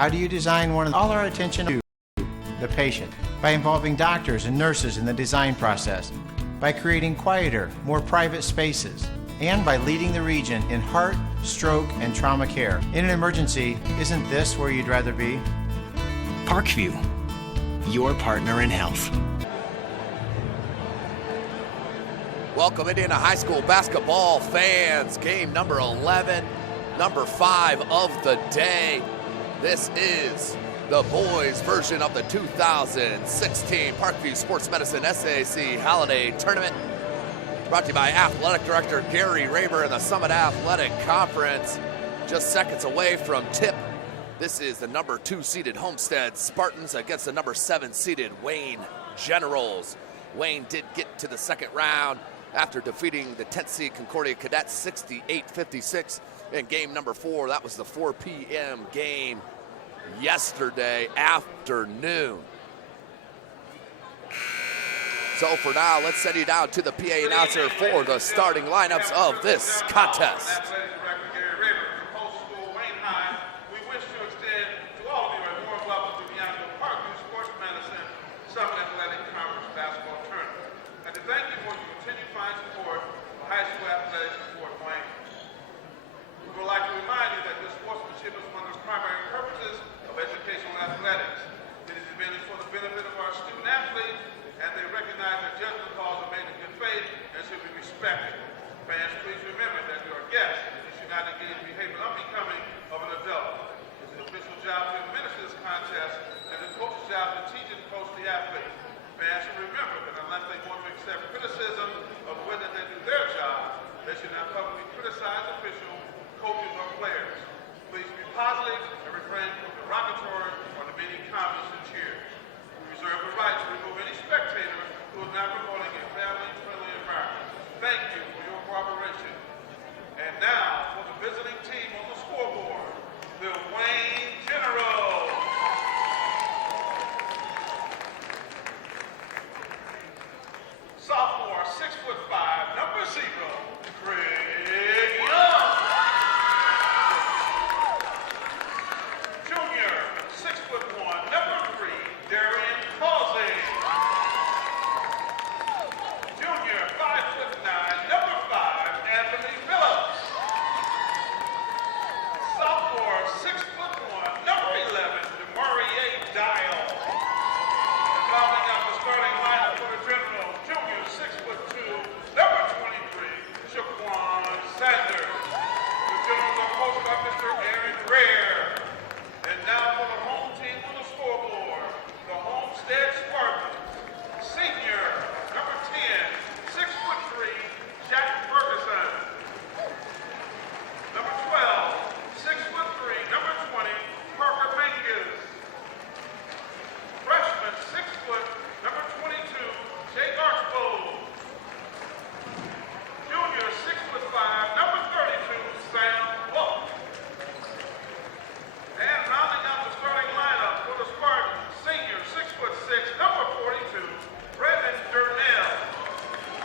How do you design one? All our attention to the patient by involving doctors and nurses in the design process, by creating quieter, more private spaces, and by leading the region in heart, stroke, and trauma care. In an emergency, isn't this where you'd rather be? Parkview, your partner in health. Welcome Indiana High School basketball fans. Game number 11, number 5 of the day. This is the boys' version of the 2016 Parkview Sports Medicine SAC Holiday Tournament. Brought to you by Athletic Director Gary Raber and the Summit Athletic Conference. Just seconds away from tip. This is the number 2 seeded Homestead Spartans against the number 7 seeded Wayne Generals. Wayne did get to the second round after defeating the 10th seed Concordia Cadets 68-56 in game number 4. That was the 4 p.m. game yesterday afternoon. So for now, let's send you down to the PA announcer for the starting lineups of this contest.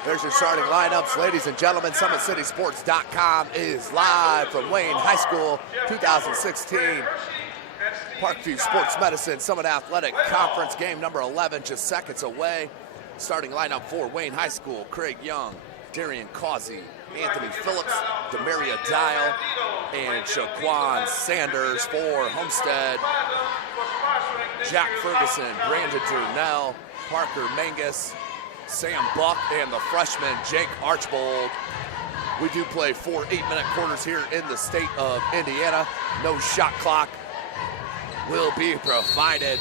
There's your starting lineups, ladies and gentlemen. SummitCitySports.com is live from Wayne High School 2016 Parkview Sports Medicine Summit Athletic Conference. Game number 11, just seconds away. Starting lineup for Wayne High School: Craig Young, Darian Causey, Anthony Phillips, Demaria Dial, and Shaquan Sanders. For Homestead: Jack Ferguson, Brandon Durnell, Parker Mangus, Sam Buck, and the freshman Jake Archbold. We do play 4 8-minute quarters here in the state of Indiana. No shot clock will be provided,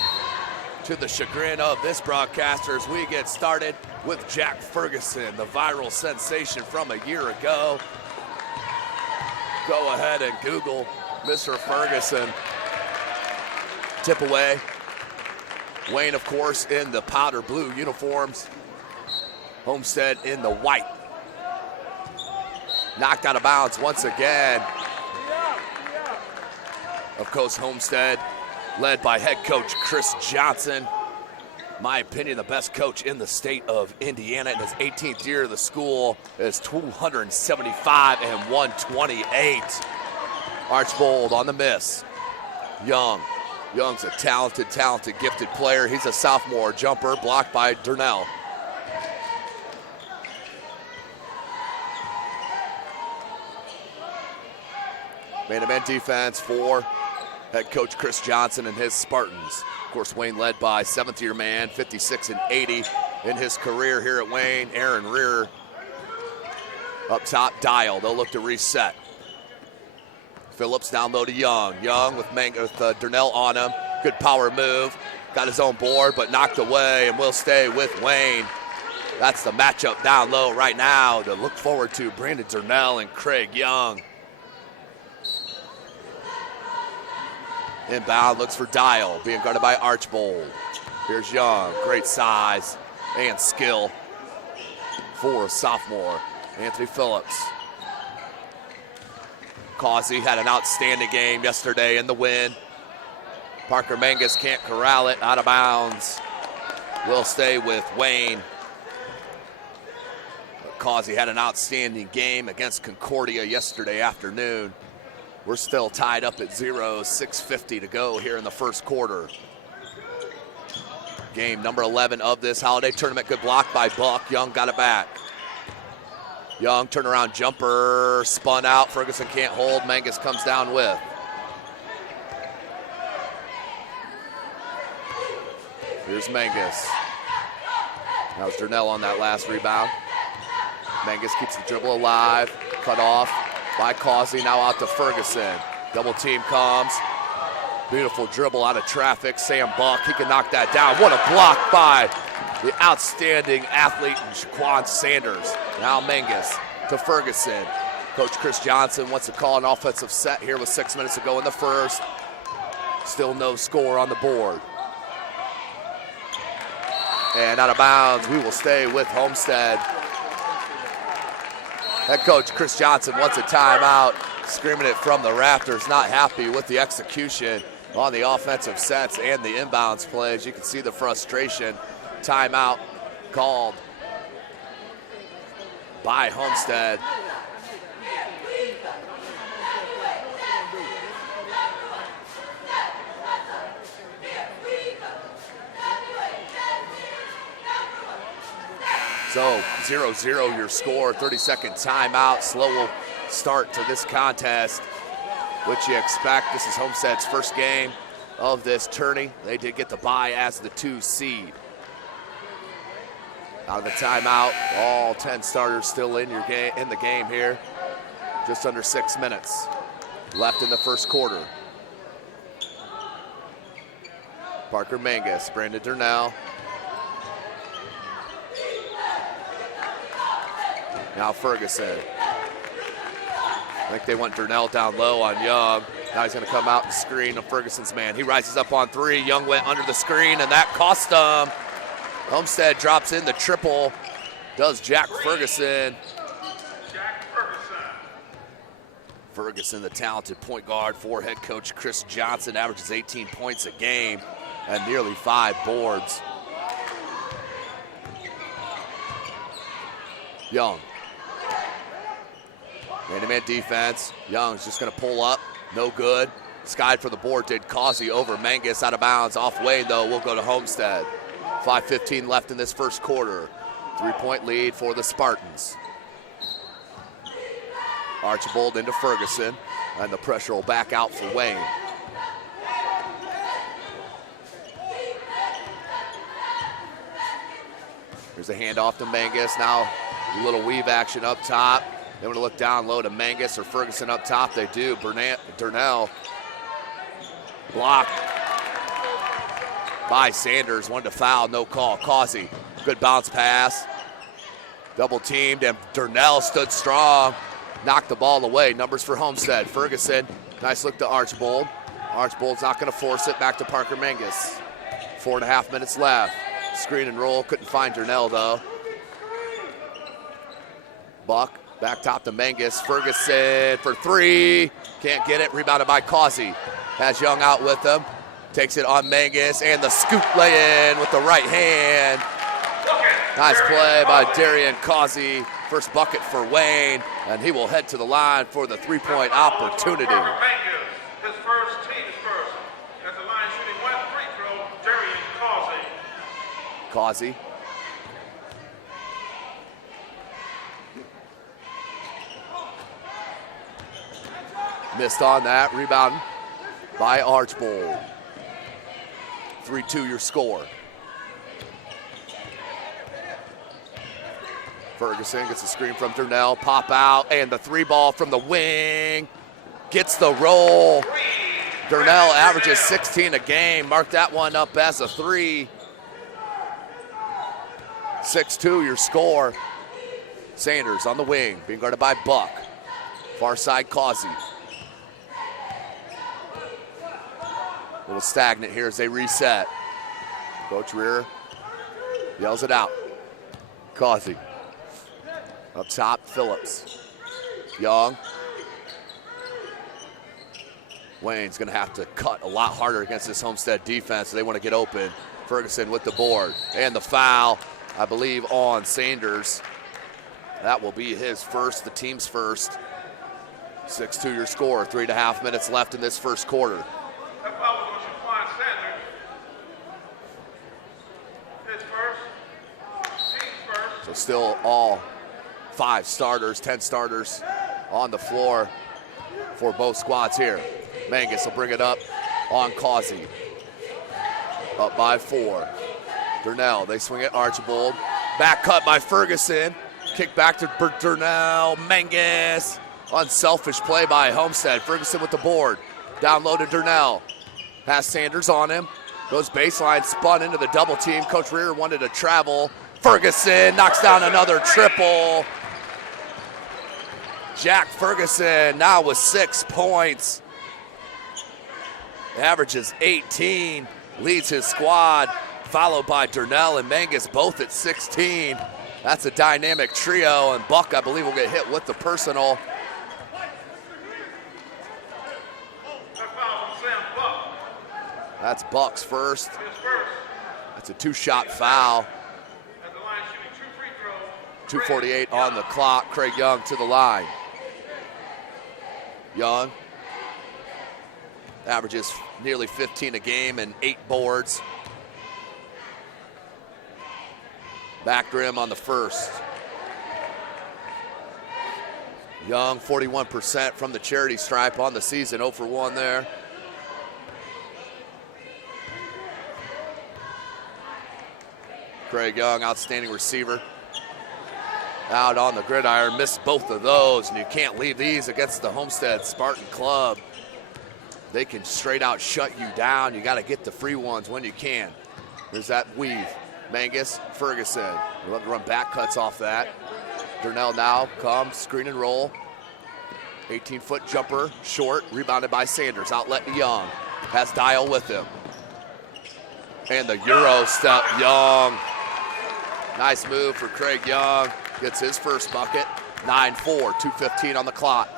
to the chagrin of this broadcaster, as we get started with Jack Ferguson, the viral sensation from a year ago. Go ahead and Google Mr. Ferguson. Tip away. Wayne, of course, in the powder blue uniforms. Homestead in the white. Knocked out of bounds once again. Of course, Homestead led by head coach Chris Johnson. My opinion, the best coach in the state of Indiana. In his 18th year of the school is 275 and 128. Archbold on the miss. Young Young's a talented, gifted player. He's a sophomore jumper blocked by Durnell. Man-to-man defense for head coach Chris Johnson and his Spartans. Of course, Wayne led by 7th-year man, 56 and 80 in his career here at Wayne. Aaron Rear up top, Dial. They'll look to reset. Phillips down low to Young. Young with Durnell on him. Good power move. Got his own board, but knocked away and will stay with Wayne. That's the matchup down low right now to look forward to. Brandon Durnell and Craig Young. Inbound, looks for Dial, being guarded by Archbold. Here's Young, great size and skill for a sophomore, Anthony Phillips. Causey had an outstanding game yesterday in the win. Parker Mangus can't corral it, out of bounds. Will stay with Wayne. But Causey had an outstanding game against Concordia yesterday afternoon. We're still tied up at 0, 6:50 to go here in the first quarter. Game number 11 of this holiday tournament. Good block by Buck. Young got it back. Young turnaround jumper, spun out. Ferguson can't hold. Mangus comes down with. Here's Mangus. That was Durnell on that last rebound. Mangus keeps the dribble alive. Cut off by Causey, now out to Ferguson. Double team comes. Beautiful dribble out of traffic. Sam Buck, he can knock that down. What a block by the outstanding athlete Shaquan Sanders. Now Mangus to Ferguson. Coach Chris Johnson wants to call an offensive set here with 6 minutes to go in the first. Still no score on the board. And out of bounds, we will stay with Homestead. Head coach Chris Johnson wants a timeout, screaming it from the rafters, not happy with the execution on the offensive sets and the inbounds plays. You can see the frustration. Timeout called by Homestead. So 0-0 your score, 30-second timeout. Slow start to this contest, which you expect. This is Homestead's first game of this tourney. They did get the bye as the 2 seed. Out of the timeout, all 10 starters still in the game here. Just under 6 minutes left in the first quarter. Parker Mangus, Brandon Durnell. Now Ferguson. I think they want Durnell down low on Young. Now he's going to come out and screen on Ferguson's man. He rises up on 3. Young went under the screen, and that cost him. Homestead drops in the triple. Does Jack Ferguson. Ferguson, the talented point guard for head coach Chris Johnson, averages 18 points a game and nearly 5 boards. Young. Man-to-man defense. Young's just going to pull up. No good. Skied for the board. Did Causey over Mangus. Out of bounds. Off Wayne, though. We'll go to Homestead. 5:15 left in this first quarter. 3-point lead for the Spartans. Archibald into Ferguson. And the pressure will back out for Wayne. Here's a handoff to Mangus. Now a little weave action up top. They want to look down low to Mangus or Ferguson up top. They do. Durnell blocked by Sanders. Wanted to foul, no call. Causey, good bounce pass. Double teamed, and Durnell stood strong. Knocked the ball away. Numbers for Homestead. Ferguson, nice look to Archbold. Archbold's not going to force it. Back to Parker Mangus. 4.5 minutes left. Screen and roll. Couldn't find Durnell, though. Buck. Back top to Mangus. Ferguson for 3. Can't get it. Rebounded by Causey. Has Young out with him. Takes it on Mangus. And the scoop lay-in with the right hand. Nice play by Darian Causey. First bucket for Wayne. And he will head to the line for the 3-point opportunity. His first team is first. At the line shooting Causey. Missed on that. Rebound by Archbold. 3-2 your score. Ferguson gets a screen from Durnell. Pop out, and the 3-ball from the wing. Gets the roll. Durnell averages 16 a game. Mark that one up as a 3. 6-2 your score. Sanders on the wing, being guarded by Buck. Far side Causey. A little stagnant here as they reset. Coach Rear yells it out. Causey. Up top, Phillips. Young. Wayne's gonna have to cut a lot harder against this Homestead defense. They want to get open. Ferguson with the board. And the foul, I believe, on Sanders. That will be his first, the team's first. 6-2 your score. 3.5 minutes left in this first quarter. That foul was on Shaquan Sanders. His first, team's first. So still all 5 starters, 10 starters on the floor for both squads here. Mangus will bring it up on Causey. Up by 4. Durnell, they swing it, Archibald. Back cut by Ferguson. Kick back to Durnell, Mangus. Unselfish play by Homestead. Ferguson with the board. Down low to Durnell. Has Sanders on him. Goes baseline, spun into the double team. Coach Rear wanted to travel. Ferguson knocks down another triple. Jack Ferguson now with 6 points. Averages 18, leads his squad, followed by Durnell and Mangus, both at 16. That's a dynamic trio, and Buck, I believe, will get hit with the personal. That's Buck's first. That's a 2-shot foul. 2:48 on the clock. Craig Young to the line. Young averages nearly 15 a game and 8 boards. Back rim on the first. Young, 41% from the charity stripe on the season, 0 for 1 there. Craig Young, outstanding receiver. Out on the gridiron, missed both of those, and you can't leave these against the Homestead Spartan Club. They can straight out shut you down. You got to get the free ones when you can. There's that weave. Mangus, Ferguson. We love to run back cuts off that. Durnell now comes, screen and roll. 18-foot jumper, short, rebounded by Sanders. Outlet to Young. Has Dial with him. And the Euro step, Young. Nice move for Craig Young. Gets his first bucket. 9-4, 2:15 on the clock.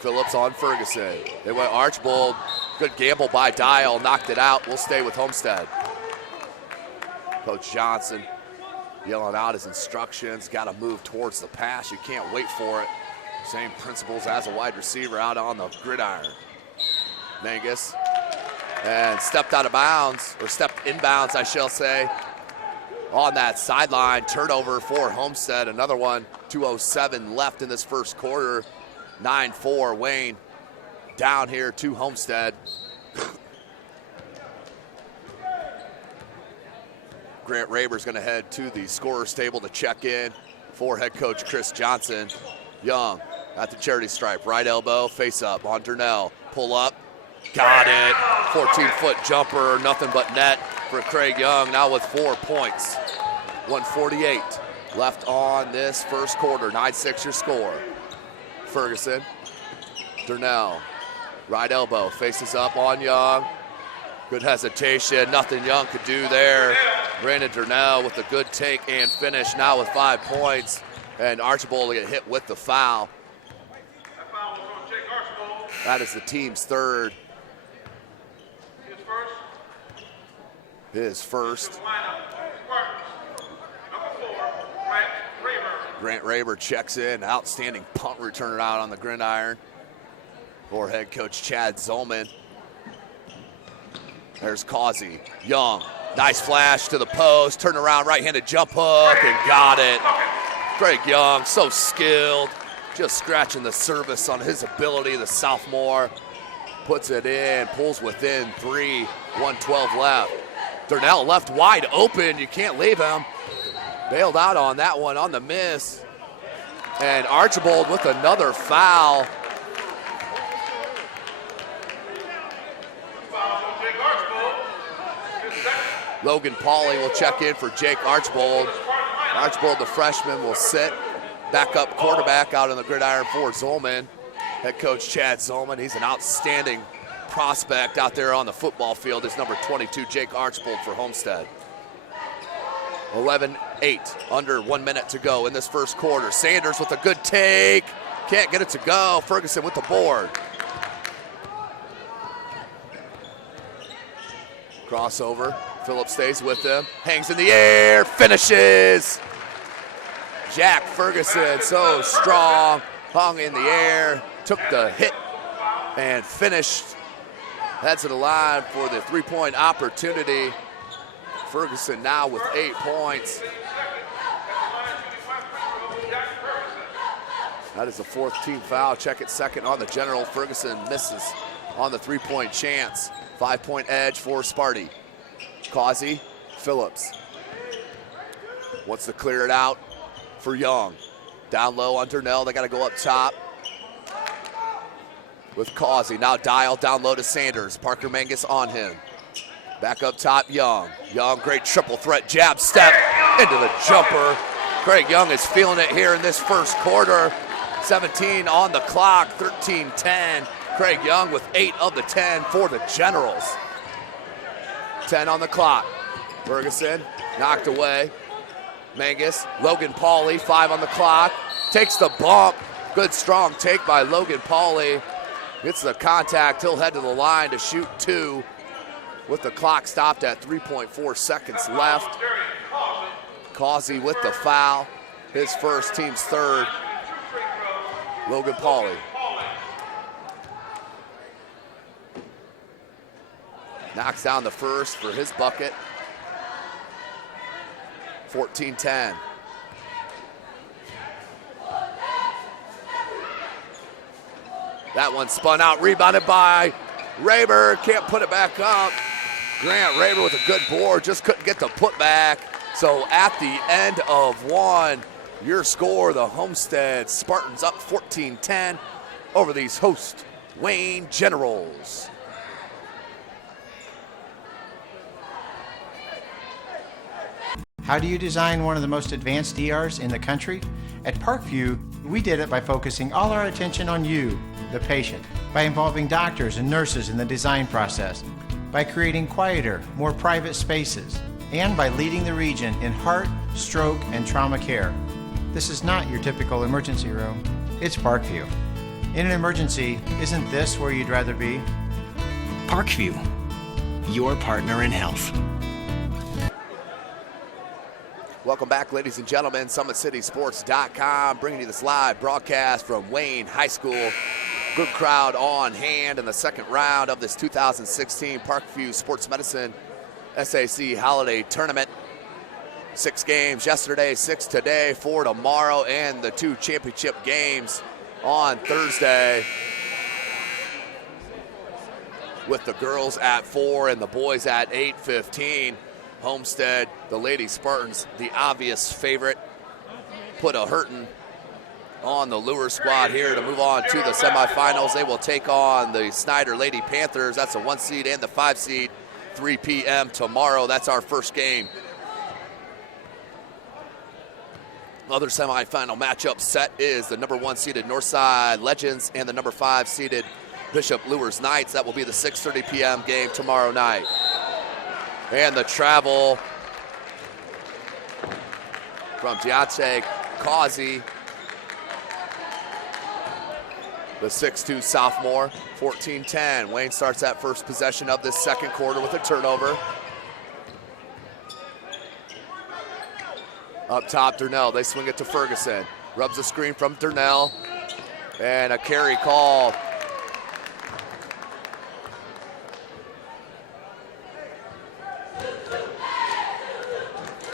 Phillips on Ferguson. They went Archbold. Good gamble by Dial. Knocked it out. We'll stay with Homestead. Coach Johnson yelling out his instructions. Got to move towards the pass. You can't wait for it. Same principles as a wide receiver out on the gridiron. Mangus. And stepped out of bounds, or stepped inbounds, I shall say, on that sideline. Turnover for Homestead. Another one. 2:07 left in this first quarter. 9-4, Wayne down here to Homestead. Grant Raber's going to head to the scorer's table to check in for head coach Chris Johnson. Young at the charity stripe, right elbow, face up on Durnell. Pull up, got it. 14-foot jumper, nothing but net for Craig Young, now with 4 points. 1:48 left on this first quarter. 9-6 your score. Ferguson, Durnell, right elbow, faces up on Young. Good hesitation, nothing Young could do there. Brandon Durnell with a good take and finish, now with 5 points. And Archibald will get hit with the foul. That is the team's third. His first. Grant Raber checks in, outstanding punt returner out on the gridiron for head coach Chad Zolman. There's Causey. Young. Nice flash to the post. Turn around, right-handed jump hook, and got it. Greg Young, so skilled. Just scratching the surface on his ability, the sophomore. Puts it in, pulls within 3, 1:12 left. Durnell left wide open, you can't leave him. Bailed out on that one on the miss. And Archibald with another foul. Logan Pauly will check in for Jake Archibald. Archibald, the freshman, will sit. Backup quarterback out on the gridiron for Zolman. Head coach Chad Zolman, he's an outstanding prospect out there on the football field. Is number 22, Jake Archibald for Homestead. 11-8, under 1 minute to go in this first quarter. Sanders with a good take. Can't get it to go. Ferguson with the board. Crossover. Phillips stays with him. Hangs in the air. Finishes. Jack Ferguson, so strong. Hung in the air. Took the hit and finished. Heads to the line for the three-point opportunity. Ferguson now with 8 points. That is the 4th team foul. Check it second on the general. Ferguson misses on the three-point chance. 5-point edge for Sparty. Causey, Phillips. Wants to clear it out for Young. Down low on Durnell. They got to go up top with Causey. Now Dial down low to Sanders. Parker Mangus on him. Back up top, Young. Young, great triple threat jab step into the jumper. Craig Young is feeling it here in this first quarter. 17 on the clock, 13-10. Craig Young with 8 of the 10 for the Generals. 10 on the clock. Ferguson knocked away. Mangus, Logan Pauly, 5 on the clock. Takes the bump. Good strong take by Logan Pauly. Gets the contact. He'll head to the line to shoot 2 with the clock stopped at 3.4 seconds left. Causey with the foul. His first, team's third. Logan Pauly. Knocks down the first for his bucket. 14-10. That one spun out, rebounded by Raber. Can't put it back up. Grant Raber with a good board, just couldn't get the putback. So at the end of one, your score, the Homestead Spartans up 14-10 over these host Wayne Generals. How do you design one of the most advanced ERs in the country? At Parkview, we did it by focusing all our attention on you, the patient, by involving doctors and nurses in the design process, by creating quieter, more private spaces, and by leading the region in heart, stroke, and trauma care. This is not your typical emergency room. It's Parkview. In an emergency, isn't this where you'd rather be? Parkview, your partner in health. Welcome back, ladies and gentlemen. SummitCitySports.com bringing you this live broadcast from Wayne High School. Good crowd on hand in the second round of this 2016 Parkview Sports Medicine SAC Holiday Tournament. 6 games yesterday, 6 today, 4 tomorrow, and the 2 championship games on Thursday. With the girls at 4 and the boys at 8:15. Homestead, the Lady Spartans, the obvious favorite, put a hurting on the Lure squad here to move on to the semifinals. They will take on the Snyder Lady Panthers. That's the 1 seed and the 5 seed, 3 p.m. tomorrow. That's our first game. Other semifinal matchup set is the number 1 seeded Northside Legends and the number 5 seeded Bishop Lures Knights. That will be the 6:30 p.m. game tomorrow night. And the travel from Deontay Causey, the 6'2 sophomore. 14-10. Wayne starts that first possession of this second quarter with a turnover. Up top, Durnell. They swing it to Ferguson. Rubs a screen from Durnell. And a carry call.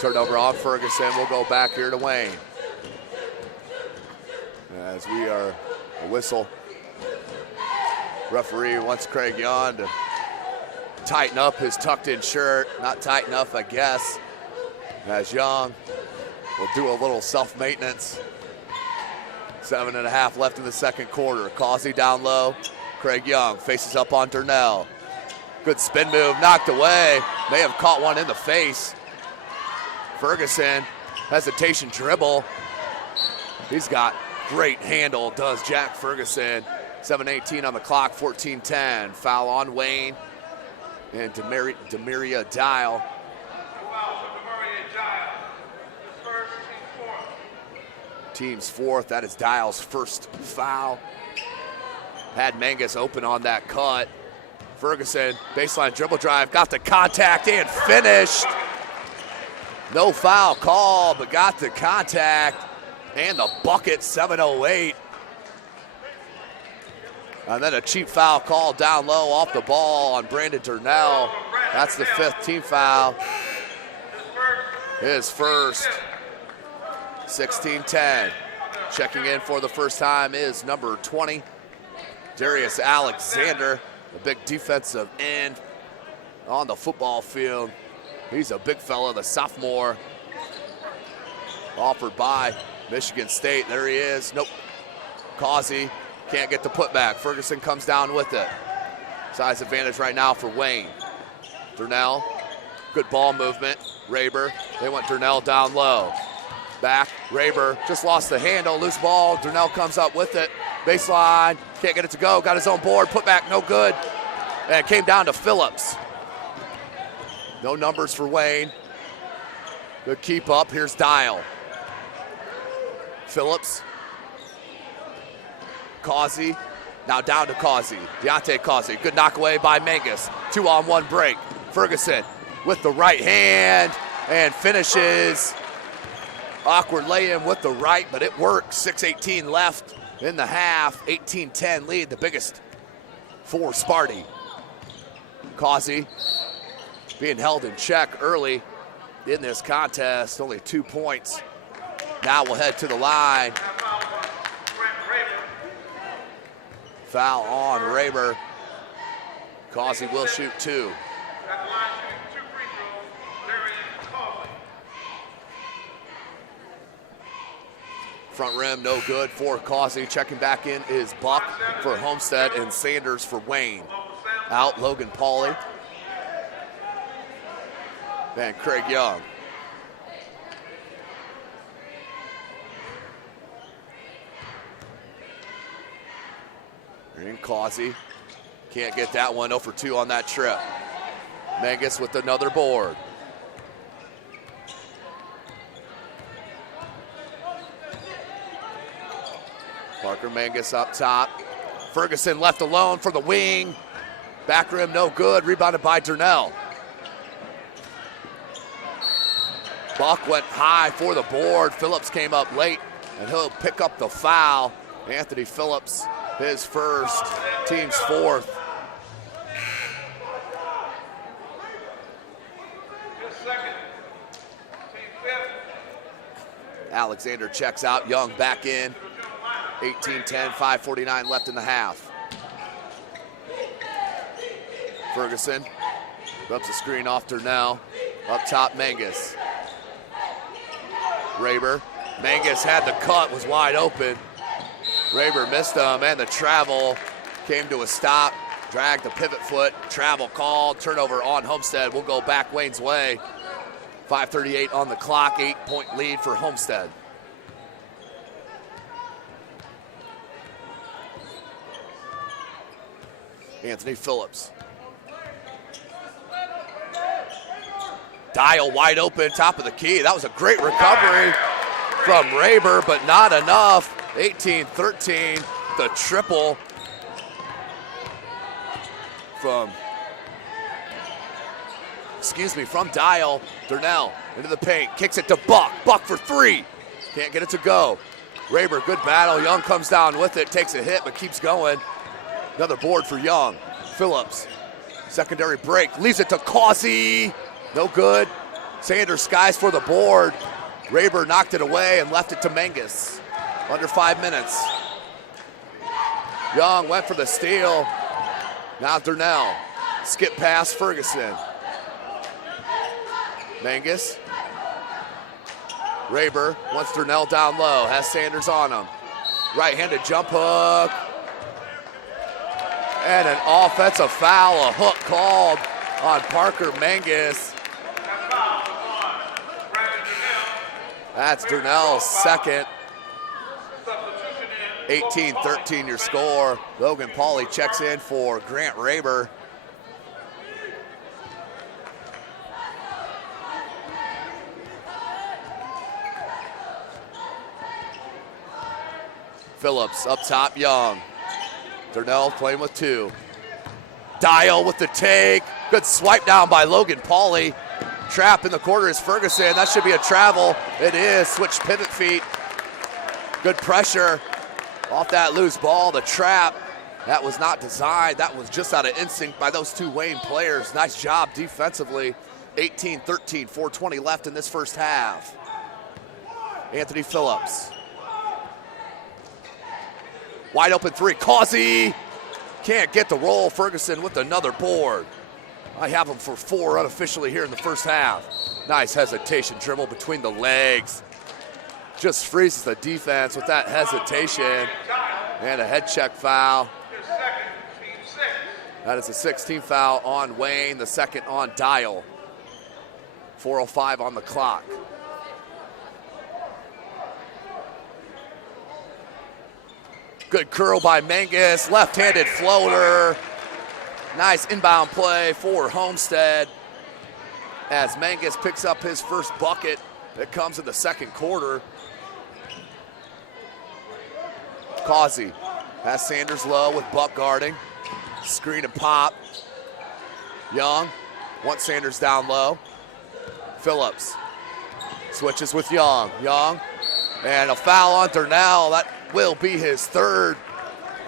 Turnover on Ferguson. We'll go back here to Wayne. As we are a whistle. Referee wants Craig Young to tighten up his tucked in shirt. Not tight enough, I guess. As Young will do a little self-maintenance. 7.5 left in the second quarter. Causey down low. Craig Young faces up on Durnell. Good spin move, knocked away. May have caught one in the face. Ferguson, hesitation dribble. He's got great handle, does Jack Ferguson. 7:18 on the clock, 14-10. Foul on Wayne and Demaria Dial. Team's fourth. That is Dial's first foul. Had Mangus open on that cut. Ferguson, baseline dribble drive, got the contact and finished. No foul call, but got the contact and the bucket, 7:08. And then a cheap foul call down low off the ball on Brandon Durnell. That's the 5th team foul. His first. 16-10. Checking in for the first time is number 20, Darius Alexander, a big defensive end on the football field. He's a big fella, the sophomore, offered by Michigan State. There he is. Nope. Causey can't get the putback. Ferguson comes down with it. Size advantage right now for Wayne. Durnell, good ball movement. Raber, they want Durnell down low. Back, Raber just lost the handle, loose ball. Durnell comes up with it. Baseline, can't get it to go. Got his own board, putback, no good. And it came down to Phillips. No numbers for Wayne. Good keep up. Here's Dial. Phillips. Causey. Now down to Causey. Deontay Causey. Good knock away by Mangus. 2-on-1 break. Ferguson with the right hand and finishes. Awkward lay-in with the right, but it works. 6:18 left in the half. 18-10 lead, the biggest for Sparty. Causey being held in check early in this contest, only 2 points. Now we'll head to the line. Foul on Raber. Causey will shoot 2. Front rim, no good for Causey. Checking back in is Buck for Homestead and Sanders for Wayne. Out, Logan Pauly. And Craig Young. And Causey can't get that one. 0 for 2 on that trip. Mangus with another board. Parker Mangus up top. Ferguson left alone for the wing. Back rim, no good. Rebounded by Durnell. Buck went high for the board. Phillips came up late, and he'll pick up the foul. Anthony Phillips, his first, team's 4th. Alexander checks out. Young back in. 18-10, 5:49 left in the half. Ferguson rubs the screen off Durnell. Up top, Mangus. Raber. Mangus had the cut, was wide open. Raber missed him, and the travel came to a stop. Dragged the pivot foot. Travel called. Turnover on Homestead. We'll go back Wayne's way. 5:38 on the clock. 8-point lead for Homestead. Anthony Phillips. Dial wide open, top of the key. That was a great recovery from Raber, but not enough. 18-13, the triple from Dial. Durnell into the paint, kicks it to Buck. Buck for 3. Can't get it to go. Raber, good battle. Young comes down with it, takes a hit, but keeps going. Another board for Young. Phillips, secondary break, leaves it to Causey. No good. Sanders skies for the board. Raber knocked it away and left it to Mangus. Under 5 minutes. Young went for the steal. Now Durnell. Skip past Ferguson. Mangus. Raber wants Durnell down low. Has Sanders on him. Right-handed jump hook. And an offensive foul, a hook called on Parker Mangus. That's Durnell's second. 18-13 your score. Logan Pauly checks in for Grant Raber. Phillips up top, Young. Durnell playing with 2. Dial with the take. Good swipe down by Logan Pauly. Trap in the corner is Ferguson. That should be a travel. It is. Switch pivot feet. Good pressure off that loose ball. The trap. That was not designed. That was just out of instinct by those 2 Wayne players. Nice job defensively. 18-13, 4:20 left in this first half. Anthony Phillips. Wide open 3. Causey can't get the roll. Ferguson with another board. I have him for 4 unofficially here in the first half. Nice hesitation dribble between the legs. Just freezes the defense with that hesitation. And a head check foul. That is a 16th foul on Wayne, the second on Dial. 4:05 on the clock. Good curl by Mangus, left-handed floater. Nice inbound play for Homestead as Mangus picks up his first bucket that comes in the second quarter. Causey has Sanders low with Buck guarding. Screen and pop. Young wants Sanders down low. Phillips switches with Young. Young, and a foul on Durnell. That will be his third,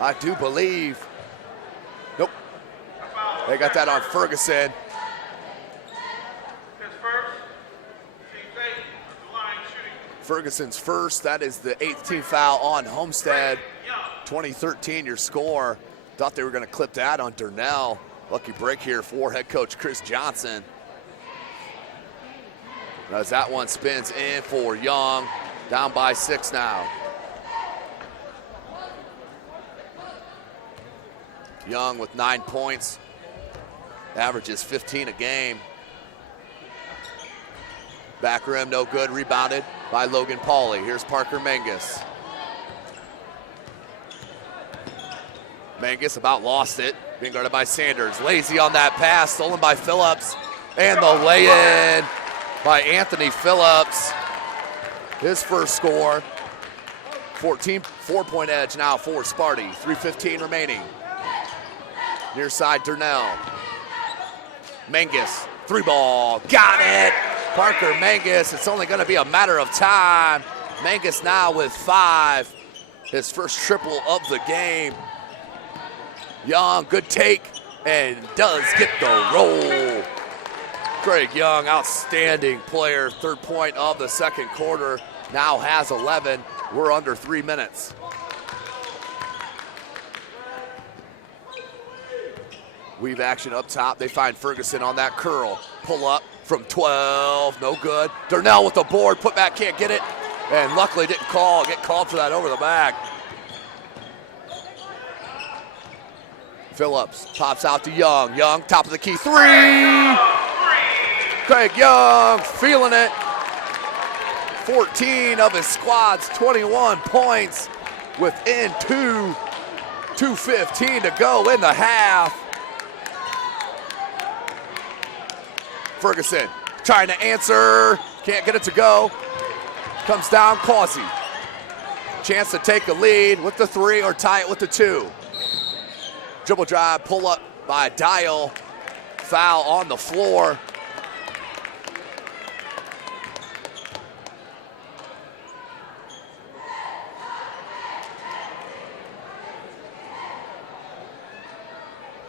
I do believe. Nope. They got that on Ferguson. Ferguson's first. That is the 18th foul on Homestead. 20-13 your score. Thought they were going to clip that on Durnell. Lucky break here for head coach Chris Johnson. As that one spins in for Young. Down by 6 now. Young with 9 points. Averages 15 a game. Back rim, no good. Rebounded by Logan Pauly. Here's Parker Mangus. Mangus about lost it. Being guarded by Sanders. Lazy on that pass. Stolen by Phillips. And the lay-in by Anthony Phillips. His first score. 4-point edge now for Sparty. 3:15 remaining. Near side, Durnell. Mangus, 3-ball. Got it! Parker Mangus, it's only going to be a matter of time. Mangus now with 5. His first triple of the game. Young, good take, and does get the roll. Craig Young, outstanding player. 3rd point of the second quarter. Now has 11. We're under 3 minutes. Weave action up top. They find Ferguson on that curl. Pull up from 12. No good. Durnell with the board. Put back, can't get it. And luckily didn't get called for that over the back. Phillips pops out to Young. Young, top of the key. 3! Craig Young feeling it. 14 of his squad's 21 points within 2:15 to go in the half. Ferguson trying to answer, can't get it to go. Comes down Causey. Chance to take a lead with the 3 or tie it with the 2. Dribble drive, pull up by Dial. Foul on the floor.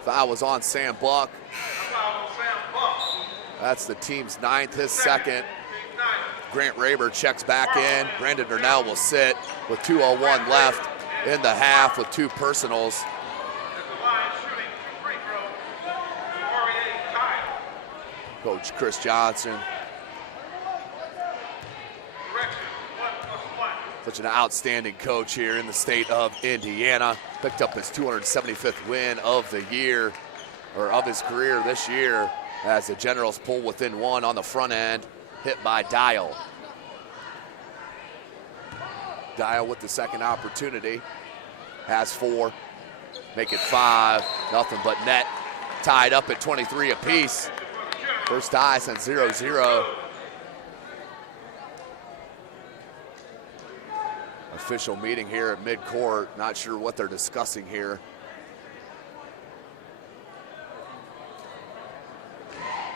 Foul was on Sam Buck. That's the team's 9th, his 2nd. Grant Raber checks back in. Brandon Vernell will sit with 2:01 left in the half with 2 personals. Coach Chris Johnson. Such an outstanding coach here in the state of Indiana. Picked up his 275th win of the year, or of his career this year, as the Generals pull within 1 on the front end, hit by Dial. Dial with the second opportunity, has 4, make it 5, nothing but net. Tied up at 23 apiece. First tie since 0-0. Official meeting here at midcourt. Not sure what they're discussing here.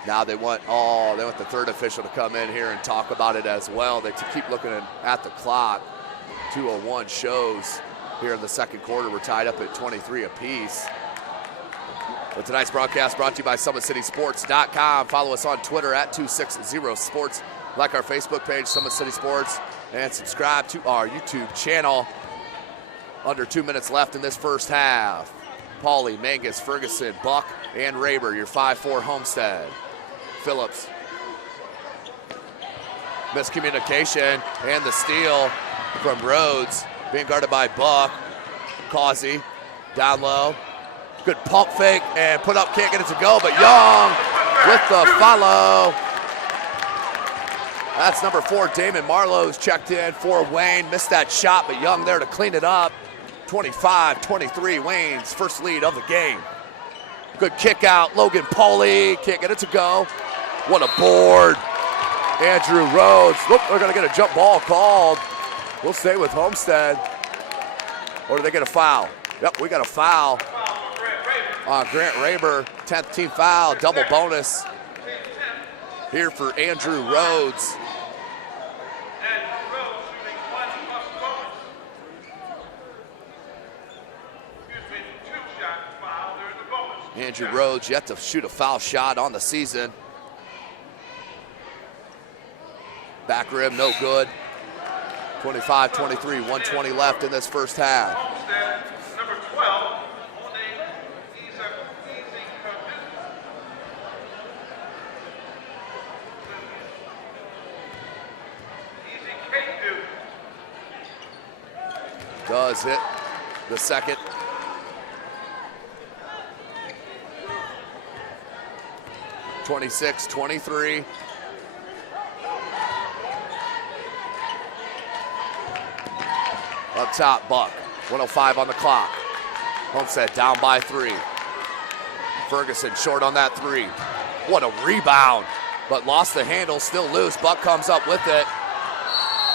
Now they want the third official to come in here and talk about it as well. They keep looking at the clock. 2:01 shows here in the second quarter. We're tied up at 23 apiece. But tonight's broadcast brought to you by SummitCitySports.com. Follow us on Twitter at 260sports. Like our Facebook page, Summit City Sports, and subscribe to our YouTube channel. Under 2 minutes left in this first half. Pauly, Mangus, Ferguson, Buck, and Raber, your 5-4 Homestead. Phillips. Miscommunication, and the steal from Rhodes. Being guarded by Buck. Causey, down low. Good pump fake, and put up, can't get it to go, but Young with the follow. That's number 4, Damon Marlowe's checked in for Wayne. Missed that shot, but Young there to clean it up. 25-23, Wayne's first lead of the game. Good kick out, Logan Pauly, can't get it to go. What a board. Andrew Rhodes, look, they're gonna get a jump ball called. We'll stay with Homestead. Or do they get a foul? Yep, we got a foul on Grant Raber. 10th team foul, double bonus here for Andrew Rhodes. Andrew Rhodes yet to shoot a foul shot on the season. Back rim, no good. 25-23, 120 left in this first half. Number 12, Does hit the second. (26-23). Up top, Buck. 1:05 on the clock. Homestead down by 3. Ferguson short on that 3. What a rebound, but lost the handle, still loose. Buck comes up with it.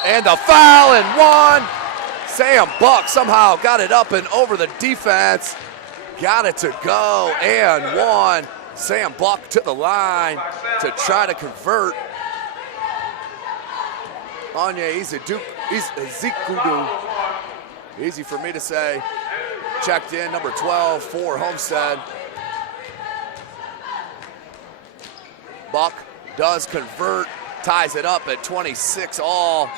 And the foul and 1. Sam Buck somehow got it up and over the defense. Got it to go and 1. Sam Buck to the line to try to convert. Anya Ezekudu. Easy for me to say. Checked in, number 12 for Homestead. Buck does convert, ties it up at 26 all.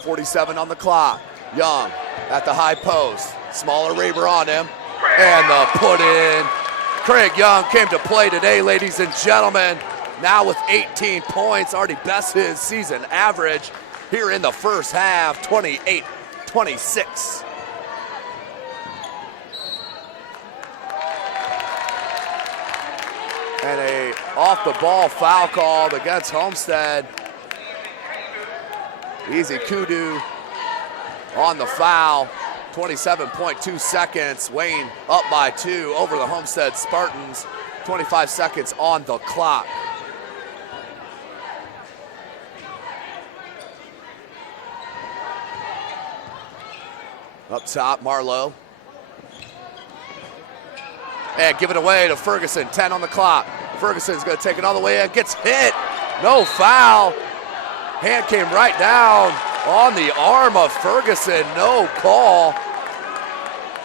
.47 on the clock. Young at the high post. Smaller Raber on him. And the put in. Craig Young came to play today, ladies and gentlemen. Now with 18 points, already best his season average here in the first half, 28-26. And a off-the-ball foul called against Homestead. Ezekudu on the foul, 27.2 seconds. Wayne up by 2 over the Homestead Spartans. 25 seconds on the clock. Up top, Marlowe. And give it away to Ferguson, 10 on the clock. Ferguson's gonna take it all the way in, gets hit, no foul. Hand came right down on the arm of Ferguson, no call.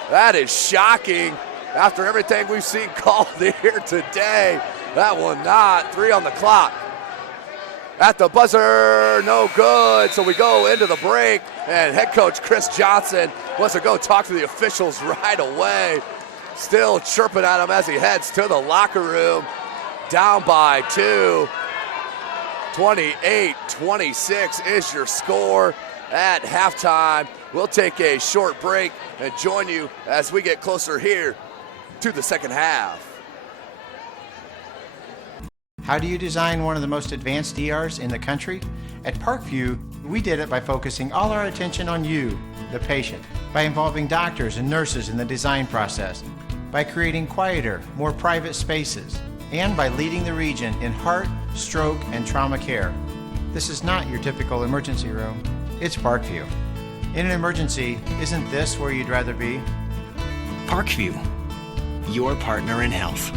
That is shocking after everything we've seen called here today. That one not. 3 on the clock. At the buzzer, no good. So we go into the break, and head coach Chris Johnson wants to go talk to the officials right away. Still chirping at him as he heads to the locker room. Down by 2. 28-26 is your score at halftime. We'll take a short break and join you as we get closer here to the second half. How do you design one of the most advanced ERs in the country? At Parkview, we did it by focusing all our attention on you, the patient, by involving doctors and nurses in the design process, by creating quieter, more private spaces, and by leading the region in heart, stroke, and trauma care. This is not your typical emergency room. It's Parkview. In an emergency, isn't this where you'd rather be? Parkview, your partner in health.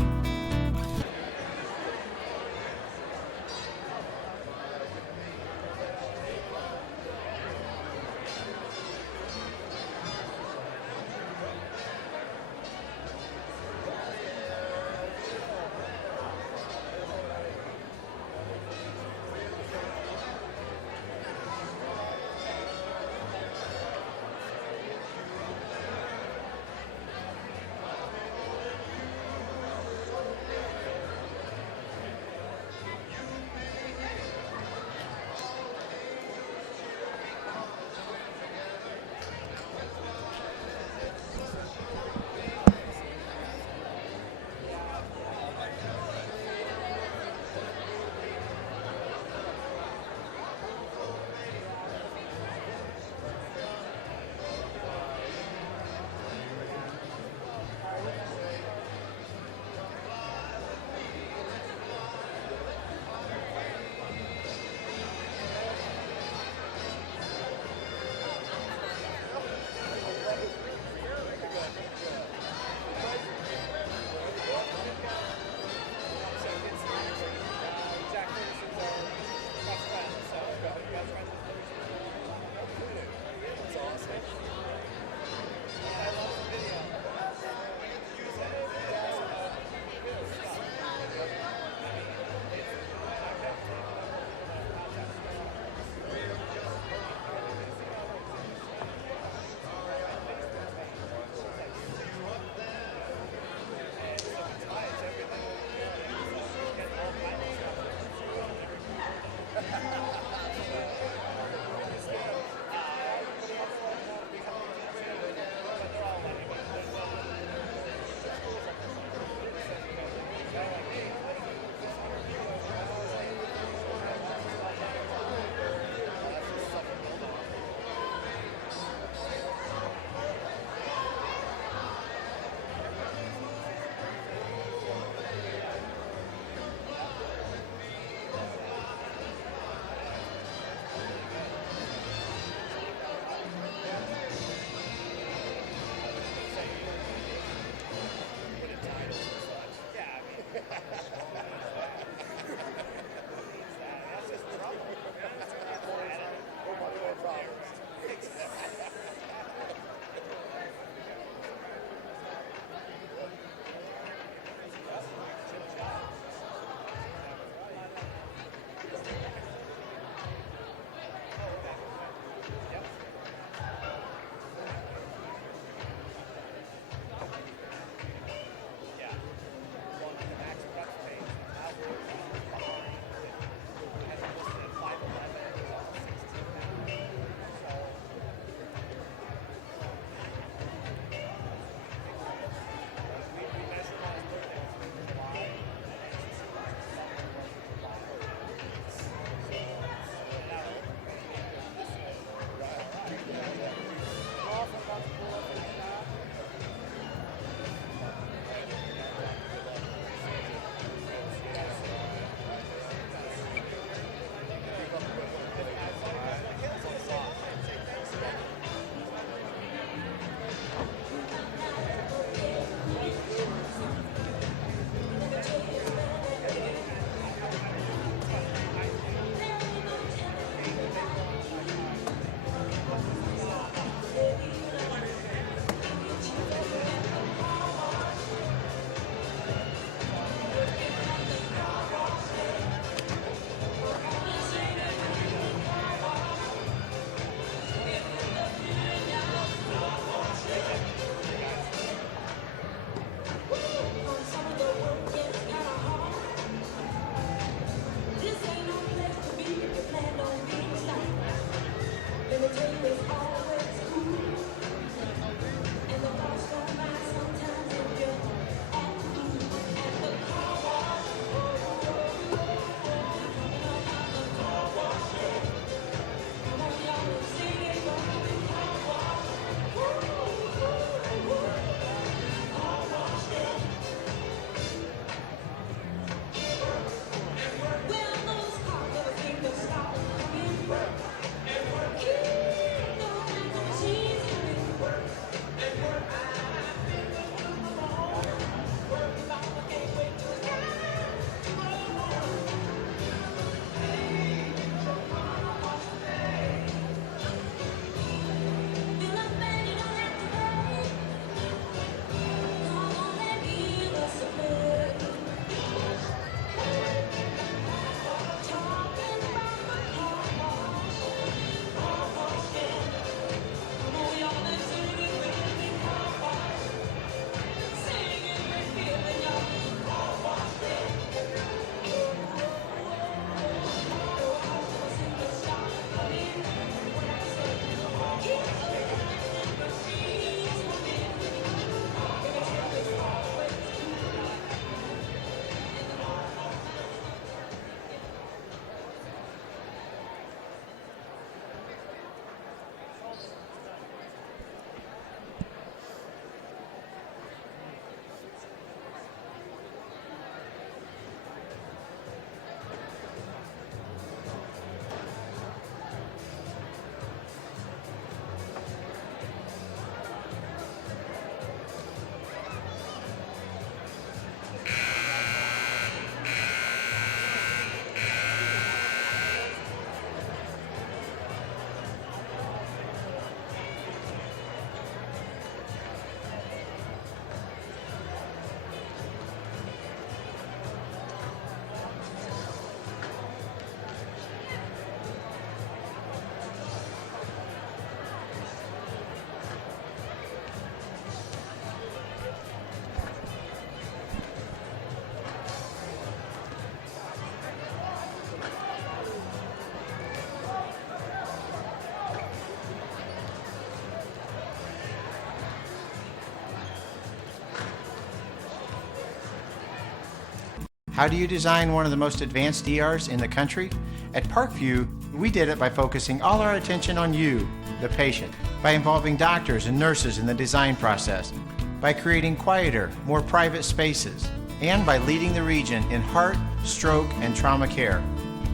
How do you design one of the most advanced ERs in the country? At Parkview, we did it by focusing all our attention on you, the patient, by involving doctors and nurses in the design process, by creating quieter, more private spaces, and by leading the region in heart, stroke, and trauma care.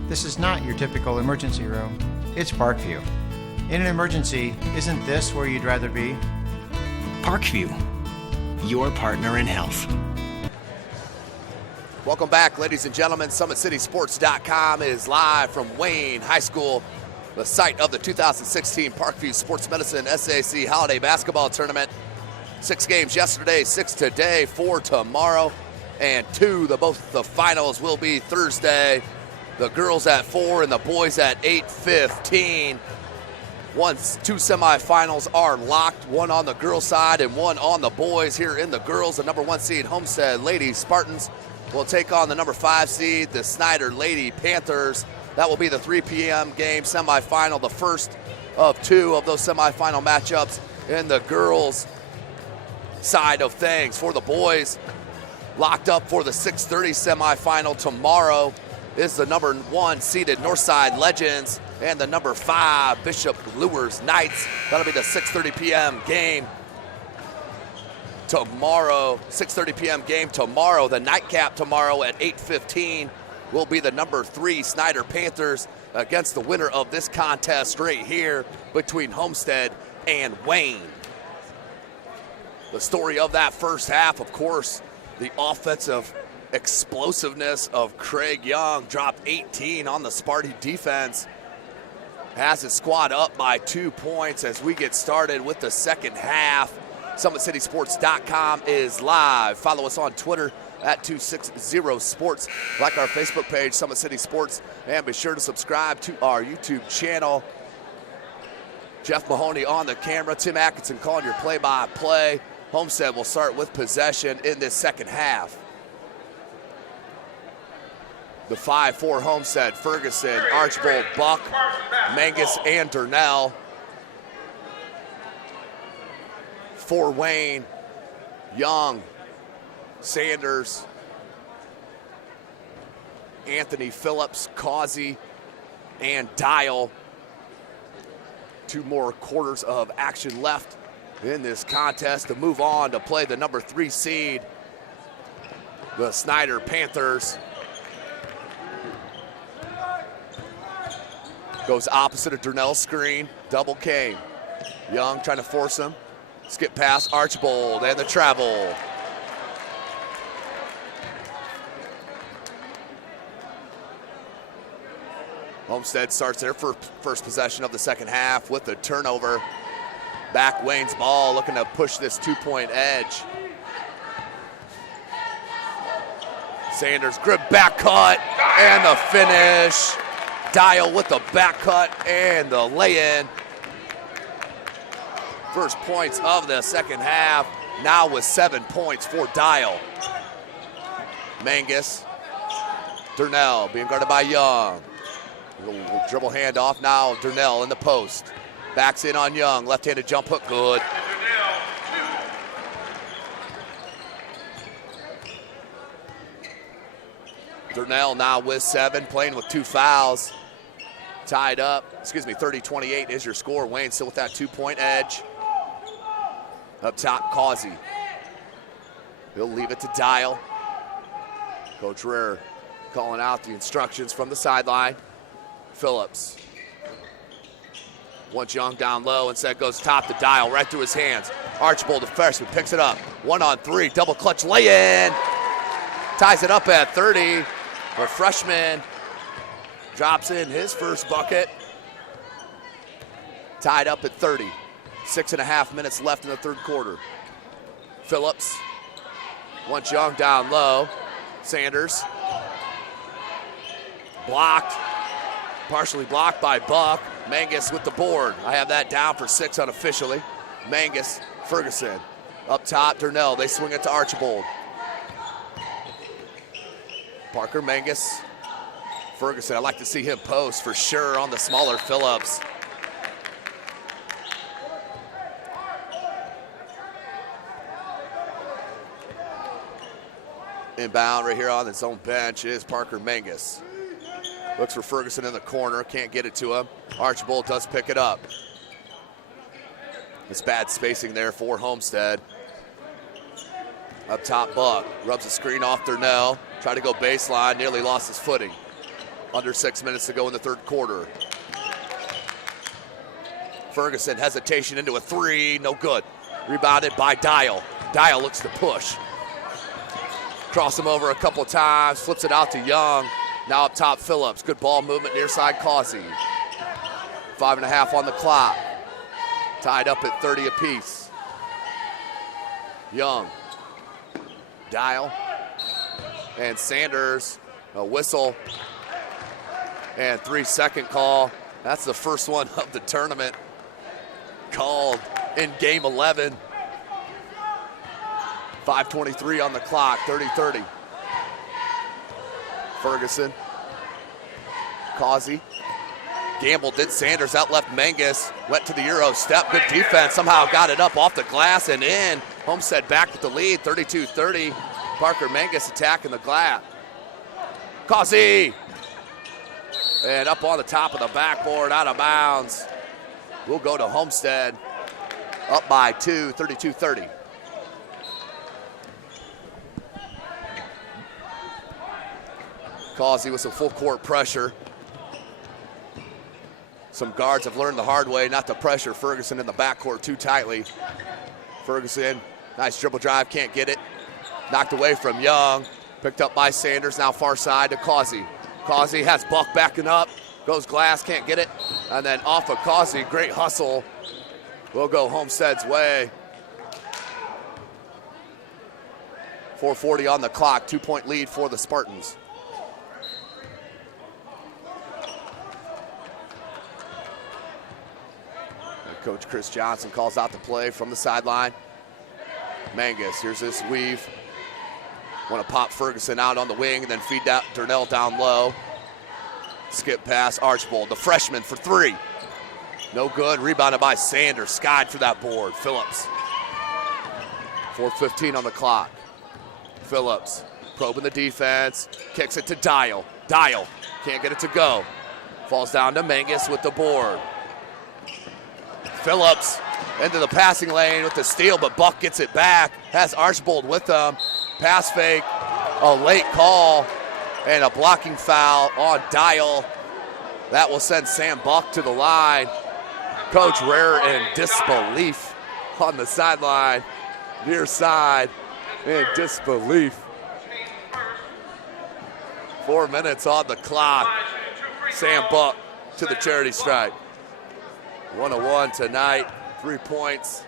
This is not your typical emergency room. It's Parkview. In an emergency, isn't this where you'd rather be? Parkview, your partner in health. Welcome back, ladies and gentlemen. SummitCitySports.com is live from Wayne High School, the site of the 2016 Parkview Sports Medicine SAC Holiday Basketball Tournament. 6 games yesterday, 6 today, 4 tomorrow, and both the finals will be Thursday. The girls at 4 and the boys at 8:15. Two semifinals are locked, one on the girls' side and one on the boys. Here in the girls, the number 1 seed Homestead Lady Spartans will take on the number 5 seed, the Snyder Lady Panthers. That will be the 3 p.m. game semifinal, the first of 2 of those semifinal matchups in the girls' side of things. For the boys, locked up for the 6:30 semifinal tomorrow is the number 1 seeded Northside Legends and the number 5 Bishop Lures Knights. That'll be the 6:30 p.m. game tomorrow. 6:30 p.m. game tomorrow. The nightcap tomorrow at 8:15 will be the number 3 Snyder Panthers against the winner of this contest right here between Homestead and Wayne. The story of that first half, of course, the offensive explosiveness of Craig Young. Dropped 18 on the Sparty defense. Has his squad up by 2 points as we get started with the second half. SummitCitySports.com is live. Follow us on Twitter at 260sports. Like our Facebook page, Summit City Sports, and be sure to subscribe to our YouTube channel. Jeff Mahoney on the camera. Tim Atkinson calling your play-by-play. Homestead will start with possession in this second half. The 5-4 Homestead, Ferguson, Archbold, Buck, Mangus, and Durnell. For Wayne, Young, Sanders, Anthony Phillips, Causey, and Dial. 2 more quarters of action left in this contest to move on to play the number 3 seed, the Snyder Panthers. Goes opposite of Durnell's screen, double came. Young trying to force him. Skip past Archbold and the travel. Homestead starts their first possession of the second half with the turnover. Back Wayne's ball, looking to push this 2-point edge. Sanders grip back cut and the finish. Dial with the back cut and the lay-in. First points of the second half, now with 7 points for Dial. Mangus, Durnell being guarded by Young. Little dribble handoff now, Durnell in the post. Backs in on Young, left-handed jump hook, good. Durnell now with 7, playing with 2 fouls. Tied up, 30-28 is your score. Wayne still with that 2-point edge. Up top, Causey. He'll leave it to Dial. Coach Rear calling out the instructions from the sideline. Phillips. Once Young down low, instead goes top to Dial, right through his hands. Archbold, the freshman, picks it up. 1-on-3, double clutch lay-in. Ties it up at 30. The freshman drops in his first bucket. Tied up at 30. 6.5 minutes left in the third quarter. Phillips. Once Young down low. Sanders. Blocked. Partially blocked by Buck. Mangus with the board. I have that down for 6 unofficially. Mangus, Ferguson. Up top, Durnell. They swing it to Archbold. Parker, Mangus, Ferguson. I'd like to see him post for sure on the smaller Phillips. Inbound right here on his own bench is Parker Mangus. Looks for Ferguson in the corner, can't get it to him. Archibald does pick it up. It's bad spacing there for Homestead. Up top, Buck rubs the screen off Durnell. Tried to go baseline, nearly lost his footing. Under 6 minutes to go in the third quarter. Ferguson, hesitation into a three, no good. Rebounded by Dial. Dial looks to push. Cross him over a couple times, flips it out to Young. Now up top, Phillips. Good ball movement near side, Causey. 5.5 on the clock. Tied up at 30 apiece. Young. Dial. And Sanders, a whistle. And 3-second call. That's the first one of the tournament called in game 11. 5:23 on the clock, 30-30. Ferguson. Causey. Gamble did Sanders, out left Mangus. Went to the Euro step, good defense. Somehow got it up off the glass and in. Homestead back with the lead, 32-30. Parker Mangus attacking the glass. Causey. And up on the top of the backboard, out of bounds. We'll go to Homestead. Up by 2, 32-30. Causey with some full court pressure. Some guards have learned the hard way not to pressure Ferguson in the backcourt too tightly. Ferguson, nice dribble drive, can't get it. Knocked away from Young. Picked up by Sanders, now far side to Causey. Causey has Buck backing up. Goes glass, can't get it. And then off of Causey, great hustle. Will go Homestead's way. 4:40 on the clock, 2-point lead for the Spartans. Coach Chris Johnson calls out the play from the sideline. Mangus, here's this weave. Want to pop Ferguson out on the wing and then feed that Durnell down low. Skip pass, Archibald, the freshman for three. No good, rebounded by Sanders, skied for that board. Phillips. 4:15 on the clock. Phillips probing the defense, kicks it to Dial. Dial can't get it to go. Falls down to Mangus with the board. Phillips into the passing lane with the steal, but Buck gets it back. Has Archibald with him. Pass fake, a late call, and a blocking foul on Dial. That will send Sam Buck to the line. Coach Rare in disbelief on the sideline, near side, in disbelief. 4 minutes on the clock. Sam Buck to the charity stripe. 101 tonight, 3 points.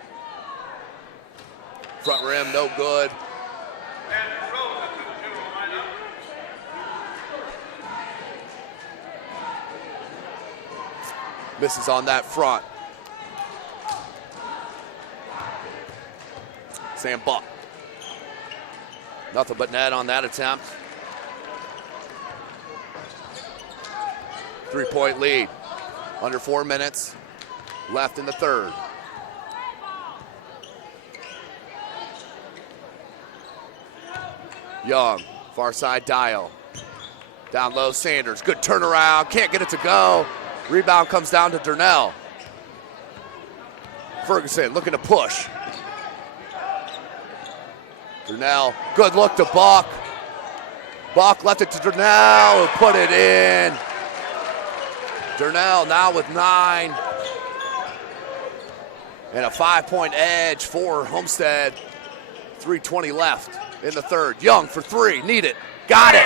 Front rim, no good. Misses on that front. Sam Buck. Nothing but net on that attempt. 3-point lead. Under 4 minutes left in the third. Young, far side Dial. Down low, Sanders. Good turnaround, can't get it to go. Rebound comes down to Durnell. Ferguson looking to push. Durnell, good look to Buck. Buck left it to Durnell, who put it in. Durnell now with 9. And a 5-point edge for Homestead. 3:20 left in the third. Young for three, need it, got it.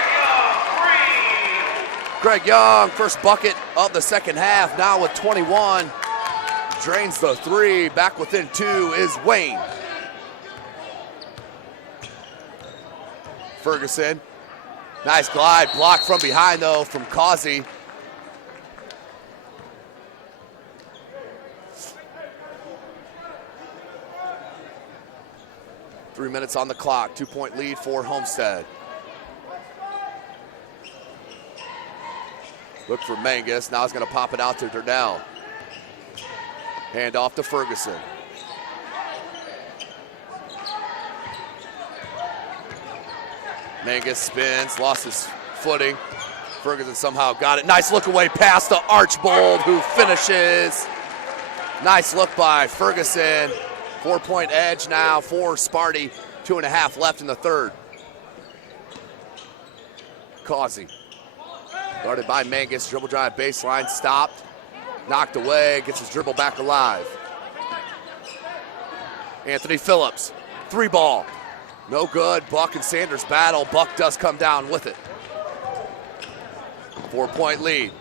Greg Young, first bucket of the second half, now with 21. Drains the three, back within 2 is Wayne. Ferguson, nice glide, blocked from behind though from Causey. Three minutes on the clock, 2-point lead for Homestead. Look for Mangus, now he's gonna pop it out to Durnell. Hand off to Ferguson. Mangus spins, lost his footing. Ferguson somehow got it. Nice look away pass to Archbold, who finishes. Nice look by Ferguson. 4-point edge now for Sparty. 2.5 left in the third. Causey. Guarded by Mangus. Dribble drive baseline. Stopped. Knocked away. Gets his dribble back alive. Anthony Phillips. 3-ball. No good. Buck and Sanders battle. Buck does come down with it. 4-point lead.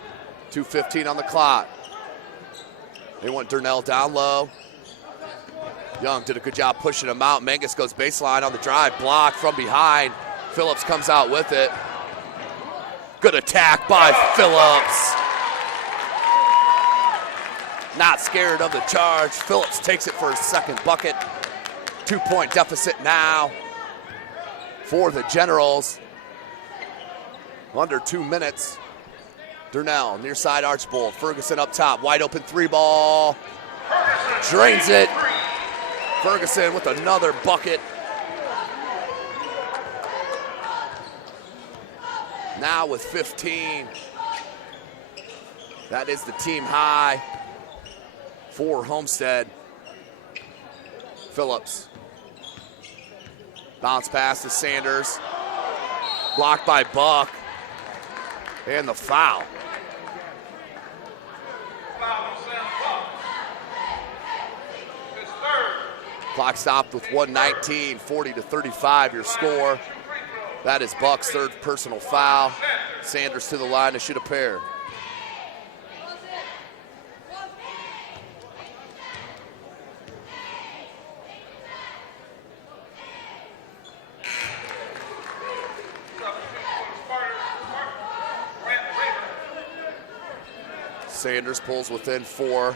2:15 on the clock. They want Durnell down low. Young did a good job pushing him out. Mangus goes baseline on the drive. Blocked from behind. Phillips comes out with it. Good attack by Phillips. Not scared of the charge. Phillips takes it for his second bucket. 2-point deficit now for the Generals. Under 2 minutes. Durnell, near side Archbold. Ferguson up top, wide open 3-ball. Drains it. Ferguson with another bucket. Now with 15. That is the team high for Homestead. Phillips. Bounce pass to Sanders. Blocked by Buck. And the foul. Clock stopped with 1:19, 40-35 your score. That is Buck's third personal foul. Sanders to the line to shoot a pair. Sanders pulls within 4.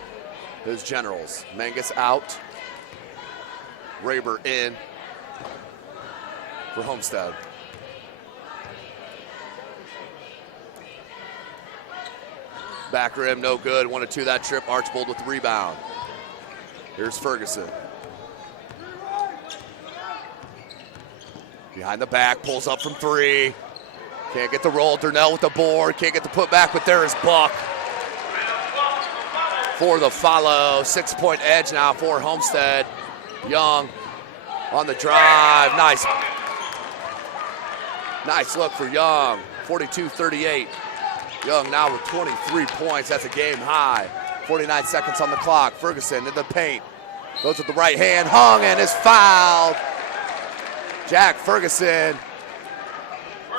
His Generals. Mangus out. Raber in for Homestead. Back rim, no good. 1-2 that trip. Archbold with the rebound. Here's Ferguson. Behind the back, pulls up from 3. Can't get the roll. Durnell with the board. Can't get the putback, but there is Buck for the follow. 6-point edge now for Homestead. Young on the drive. Nice look for Young. 42-38. Young now with 23 points. That's a game high. 49 seconds on the clock. Ferguson in the paint. Goes with the right hand. Hung and is fouled. Jack Ferguson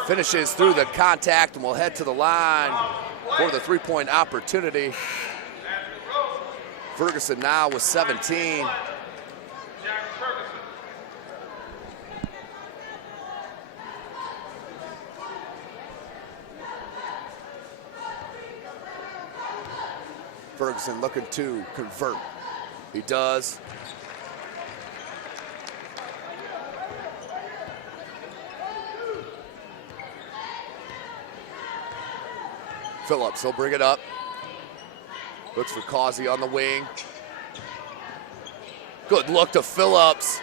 finishes through the contact and will head to the line for the 3-point opportunity. Ferguson now with 17. Ferguson looking to convert. He does. Phillips, he'll bring it up. Looks for Causey on the wing. Good look to Phillips.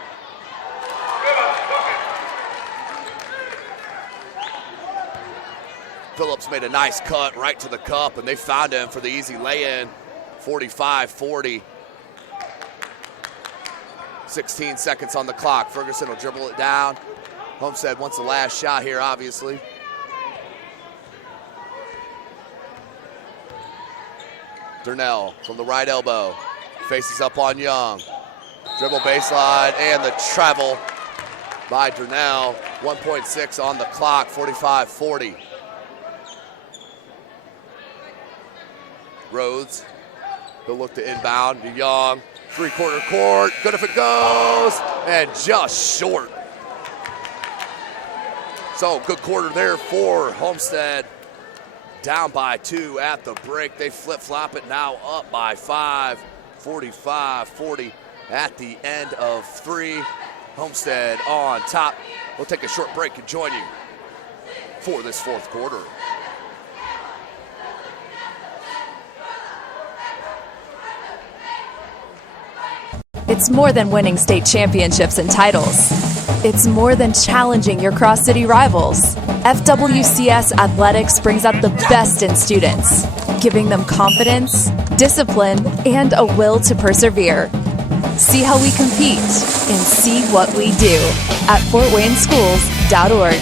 Phillips made a nice cut right to the cup, and they found him for the easy lay-in. 45-40. 16 seconds on the clock. Ferguson will dribble it down. Homestead wants the last shot here, obviously. Durnell from the right elbow. Faces up on Young. Dribble baseline and the travel by Durnell. 1.6 on the clock, 45-40. Rhodes, he'll look to inbound to Young. 3-quarter court, good if it goes, and just short. So good quarter there for Homestead. Down by 2 at the break. They flip-flop it now up by 5. 45-40 at the end of 3. Homestead on top. We'll take a short break and join you for this 4th quarter. It's more than winning state championships and titles. It's more than challenging your cross-city rivals. FWCS Athletics brings out the best in students, giving them confidence, discipline, and a will to persevere. See how we compete and see what we do at fortwayneschools.org.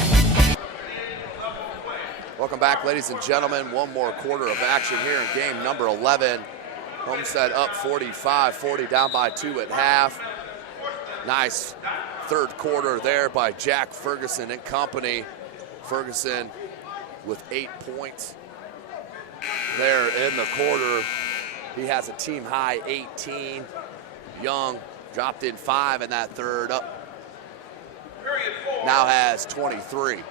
Welcome back, ladies and gentlemen. One more quarter of action here in game number 11. Homestead up 45-40, down by 2 at half. Nice third quarter there by Jack Ferguson and company. Ferguson with 8 points there in the quarter. He has a team high 18. Young dropped in 5 in that third. Up now has 23.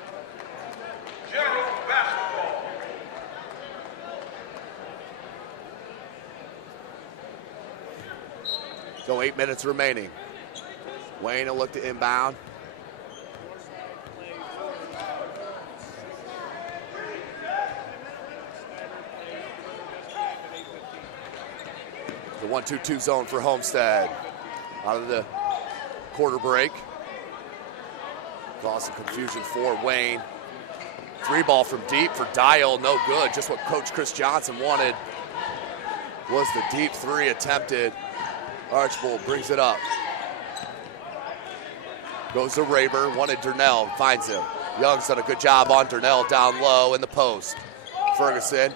General basketball. So 8 minutes remaining. Wayne will look to inbound. The 1-2-2 zone for Homestead. Out of the quarter break. Caused some confusion for Wayne. 3-ball from deep for Dial, no good. Just what Coach Chris Johnson wanted was the deep 3 attempted. Archbold brings it up. Goes to Raber, wanted Durnell, finds him. Young's done a good job on Durnell down low in the post. Ferguson,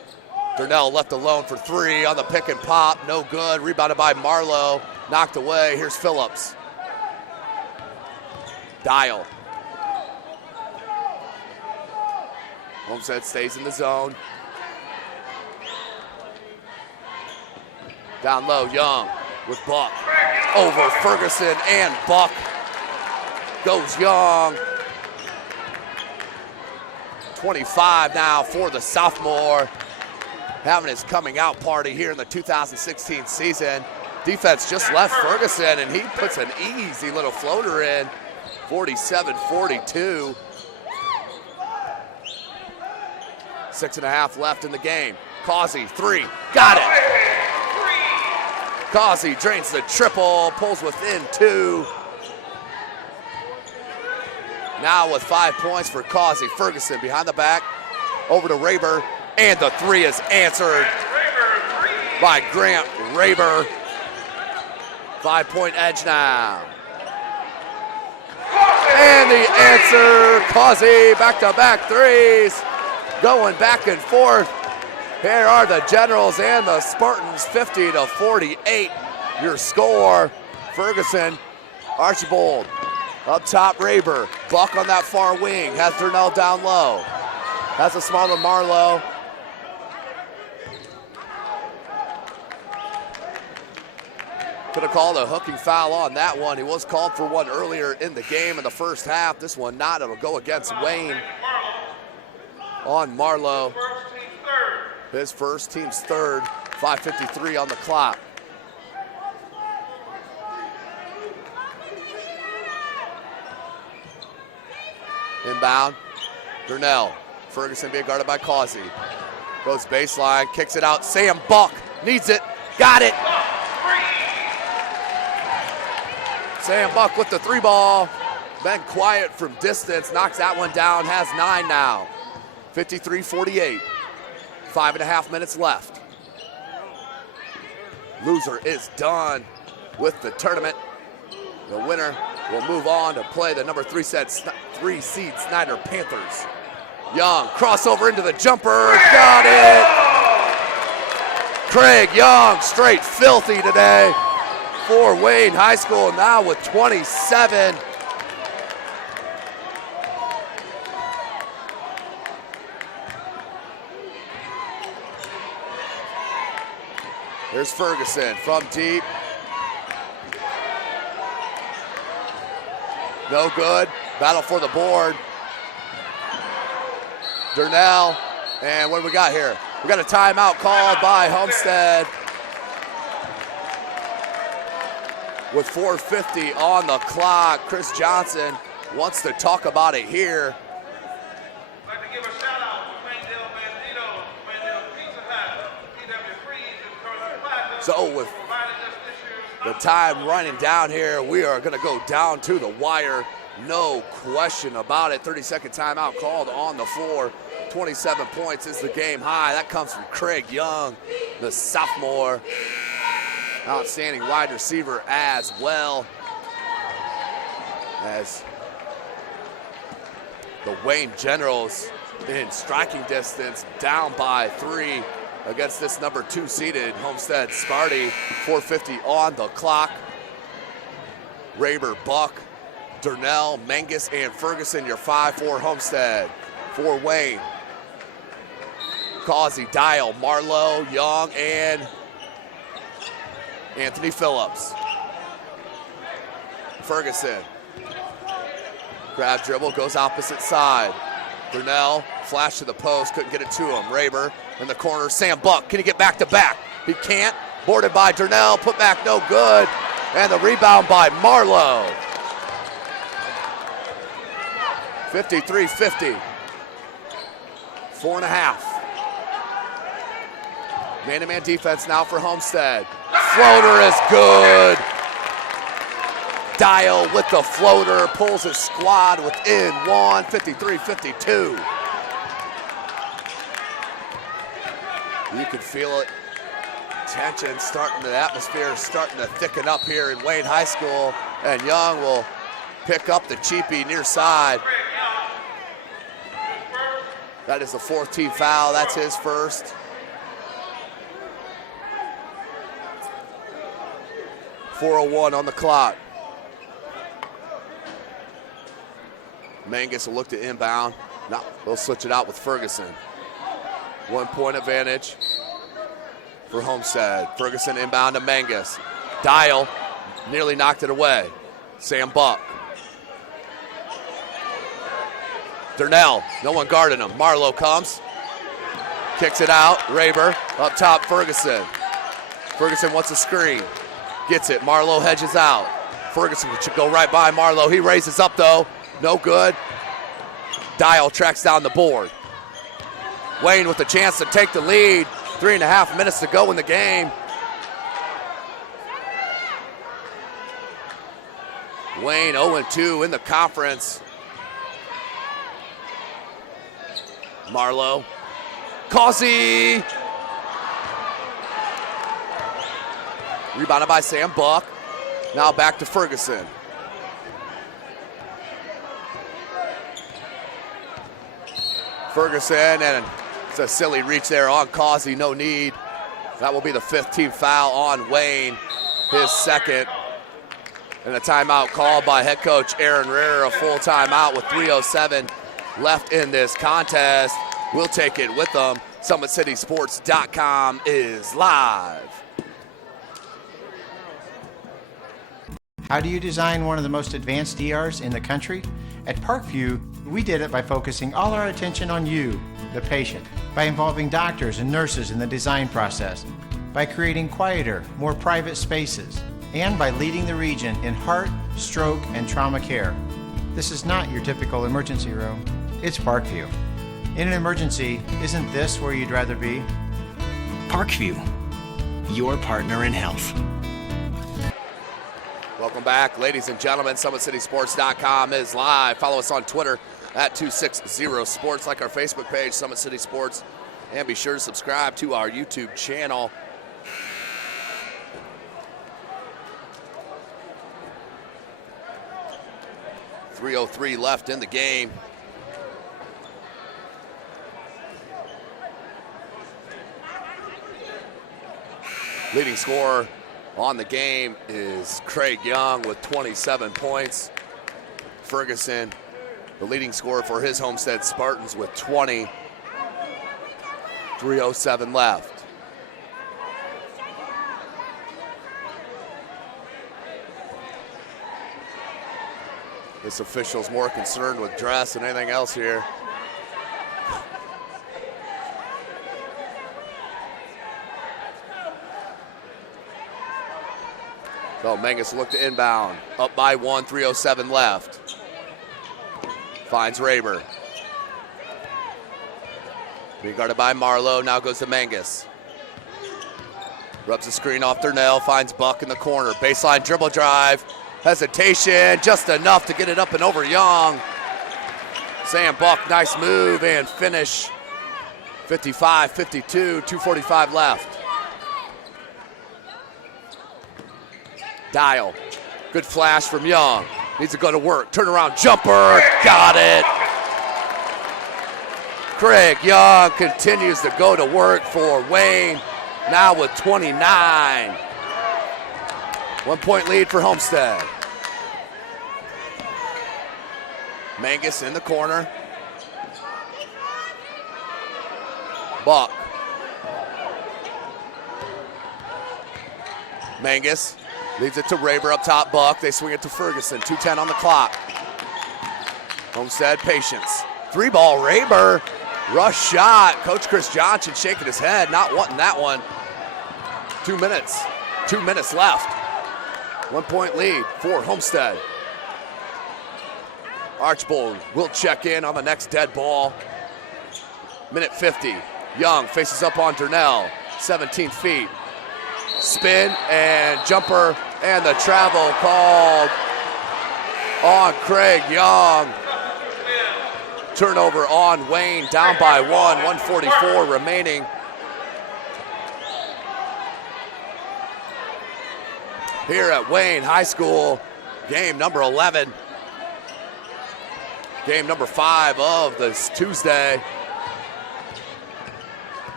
Durnell left alone for 3 on the pick and pop, no good. Rebounded by Marlowe, knocked away. Here's Phillips. Dial. Homestead stays in the zone. Down low, Young with Buck. Over Ferguson and Buck. Goes Young. 25 now for the sophomore. Having his coming out party here in the 2016 season. Defense just left Ferguson and he puts an easy little floater in. 47-42. 6.5 left in the game. Causey, 3, got it. Causey drains the triple, pulls within 2. Now with 5 points for Causey. Ferguson behind the back, over to Raber, and the 3 is answered by Grant Raber. 5-point edge now. And the answer, Causey, back-to-back 3s. Going back and forth. Here are the Generals and the Spartans, 50-48. Your score. Ferguson, Archibald, up top Raber. Buck on that far wing, has Durnell down low. Has a smaller Marlowe. Could have called a hooking foul on that one. He was called for one earlier in the game in the first half. This one not. It'll go against Wayne on Marlowe. His first, team's third. 5:53 on the clock. Inbound, Durnell. Ferguson being guarded by Causey. Goes baseline, kicks it out. Sam Buck needs it, got it. Sam Buck with the 3-ball. Been quiet from distance, knocks that one down, has 9 now. 53-48, 5.5 minutes left. Loser is done with the tournament. The winner will move on to play the number 3 seed Snyder Panthers. Young, crossover into the jumper, got it! Craig Young, straight filthy today for Wayne High School, now with 27. Here's Ferguson from deep. No good. Battle for the board. Durnell. And what do we got here? We got a timeout called by Homestead. With 4:50 on the clock, Chris Johnson wants to talk about it here. I'd like to give a shout out to Mandel Bandito, Mandel Pizza Hut, EW Freeze, and Carter Platinum. So with the time running down here, we are going to go down to the wire. No question about it. 30-second timeout called on the floor. 27 points is the game high. That comes from Craig Young, the sophomore. Outstanding wide receiver as well. As the Wayne Generals in striking distance, down by 3 against this number 2 seeded Homestead Sparty. 4:50 on the clock. Raber, Buck, Durnell, Menges, and Ferguson, your 5 for Homestead. For Wayne, Causey, Dial, Marlowe, Young, and Anthony Phillips. Ferguson, grab dribble, goes opposite side. Durnell, flash to the post, couldn't get it to him. Raber in the corner, Sam Buck, can he get back to back? He can't, boarded by Durnell, put back no good, and the rebound by Marlowe. 53-50, 4.5. Man-to-man defense now for Homestead. Floater is good. Dial with the floater, pulls his squad within 1, 53-52. You can feel it. Tension starting, the atmosphere is starting to thicken up here in Wayne High School, and Young will pick up the cheapie near side. That is the 4th team foul, that's his first. .401 on the clock. Menges will look to inbound. No, they'll switch it out with Ferguson. 1 point advantage for Homestead. Ferguson inbound to Menges. Dial nearly knocked it away. Sam Buck. Durnell, no one guarding him. Marlowe comes, kicks it out. Raber up top, Ferguson. Ferguson wants a screen. Gets it, Marlowe hedges out. Ferguson should go right by Marlowe. He raises up though, no good. Dial tracks down the board. Wayne with a chance to take the lead. 3.5 minutes to go in the game. Wayne 0-2 in the conference. Marlowe, Causey. Rebounded by Sam Buck. Now back to Ferguson. Ferguson, and it's a silly reach there on Causey, no need. That will be the 5th team foul on Wayne, his 2nd. And a timeout called by head coach Aaron Rear, a full timeout with 3:07 left in this contest. We'll take it with them. SummitCitySports.com is live. How do you design one of the most advanced ERs in the country? At Parkview, we did it by focusing all our attention on you, the patient, by involving doctors and nurses in the design process, by creating quieter, more private spaces, and by leading the region in heart, stroke, and trauma care. This is not your typical emergency room. It's Parkview. In an emergency, isn't this where you'd rather be? Parkview, your partner in health. Welcome back, ladies and gentlemen. SummitCitySports.com is live. Follow us on Twitter at 260sports. Like our Facebook page, Summit City Sports. And be sure to subscribe to our YouTube channel. .303 left in the game. Leading scorer on the game is Craig Young with 27 points. Ferguson, the leading scorer for his Homestead Spartans with 20. 3:07 left. This official's more concerned with dress than anything else here. So Menges looked to inbound. Up by 1, 3:07 left. Finds Raber. Being guarded by Marlowe, now goes to Menges. Rubs the screen off Durnell, finds Buck in the corner. Baseline dribble drive. Hesitation, just enough to get it up and over Young. Sam Buck, nice move and finish. 55-52, 2:45 left. Dial, good flash from Young. Needs to go to work, turnaround jumper, got it. Craig Young continues to go to work for Wayne, now with 29. 1 point lead for Homestead. Mangus in the corner. Buck. Mangus leaves it to Raber up top. Buck, they swing it to Ferguson. 2:10 on the clock. Homestead, patience. 3-ball, Raber. Rush shot. Coach Chris Johnson shaking his head, not wanting that one. 2 minutes. 2 minutes left. 1 point lead for Homestead. Archbold will check in on the next dead ball. Minute 50. Young faces up on Durnell. 17 feet. Spin and jumper, and the travel called on Craig Young. Turnover on Wayne, down by 1:44 remaining. Here at Wayne High School, game number 11. Game number 5 of this Tuesday.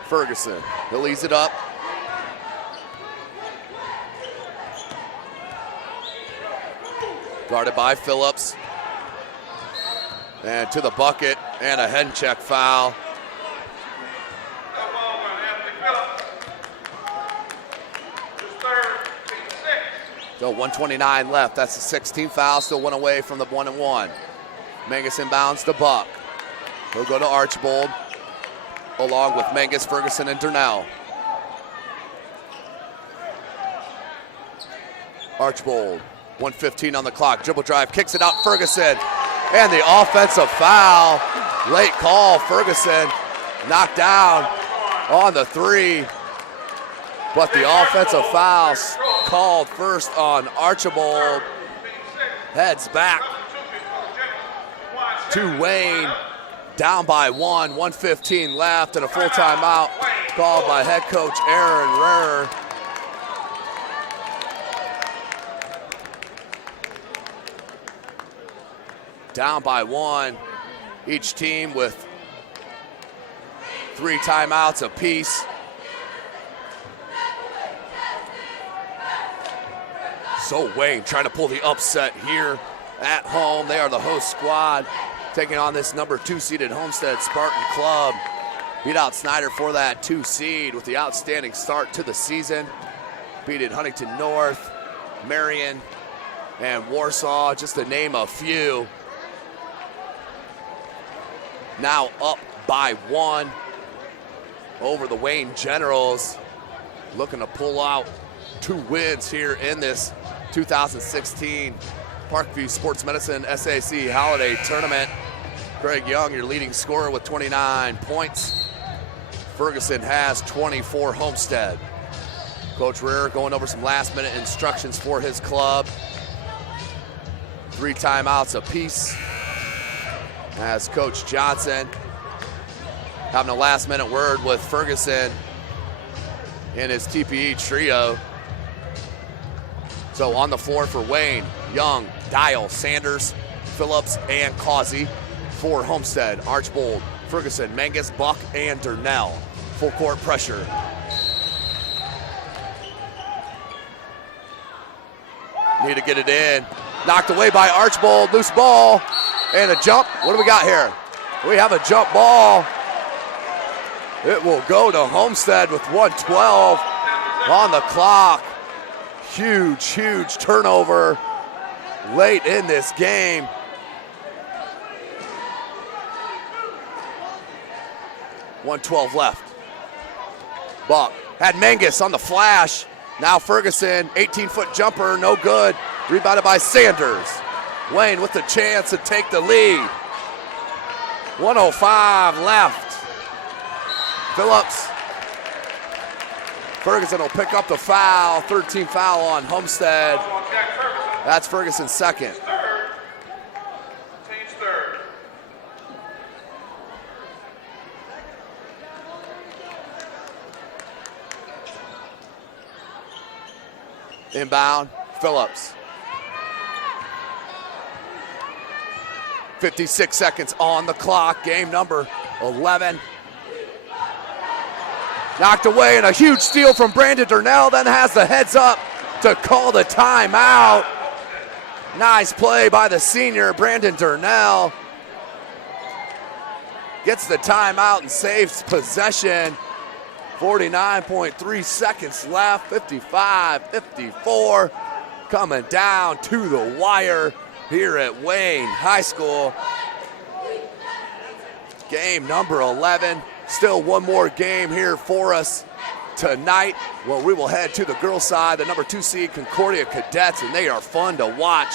Ferguson, he'll ease it up. Guarded by Phillips. And to the bucket, and a head check foul. So 1:29 left. That's the 16th foul. Still one away from the 1-and-1. Mangus inbounds to Buck. He'll go to Archbold, along with Mangus, Ferguson, and Durnell. Archbold, 1:15 on the clock. Dribble drive, kicks it out, Ferguson. And the offensive foul. Late call, Ferguson knocked down on the 3. But the offensive foul called first on Archbold. Heads back to Wayne, down by 1, 1:15 left, and a full timeout called by head coach Aaron Rarer. Down by 1, each team with 3 timeouts apiece. So Wayne trying to pull the upset here at home. They are the host squad, taking on this number 2 seeded Homestead Spartan Club. Beat out Snyder for that 2 seed with the outstanding start to the season. Beated Huntington North, Marion, and Warsaw, just to name a few. Now up by 1 over the Wayne Generals. Looking to pull out 2 wins here in this 2016 Parkview Sports Medicine SAC Holiday Tournament. Craig Young, your leading scorer with 29 points. Ferguson has 24. Homestead. Coach Rarer going over some last-minute instructions for his club. 3 timeouts apiece. As Coach Johnson having a last-minute word with Ferguson in his TPE trio. So on the floor for Wayne, Young, Dial, Sanders, Phillips, and Causey. For Homestead, Archbold, Ferguson, Mangus, Buck, and Durnell. Full court pressure. Need to get it in. Knocked away by Archbold, loose ball, and a jump. What do we got here? We have a jump ball. It will go to Homestead with 1:12 on the clock. Huge, huge turnover late in this game. .112 left. Buck had Mangus on the flash. Now Ferguson, 18-foot jumper, no good. Rebounded by Sanders. Wayne with the chance to take the lead. 1:05 left. Phillips. Ferguson will pick up the foul. 13th foul on Homestead. That's Ferguson's second. Third. Team's third. Inbound, Phillips. 56 seconds on the clock. Game number 11. Knocked away, and a huge steal from Brandon Durnell, then has the heads up to call the timeout. Nice play by the senior, Brandon Durnell. Gets the timeout and saves possession. 49.3 seconds left, 55-54. Coming down to the wire here at Wayne High School. Game number 11. Still one more game here for us tonight. Well, we will head to the girls' side, the number 2 seed Concordia Cadets, and they are fun to watch.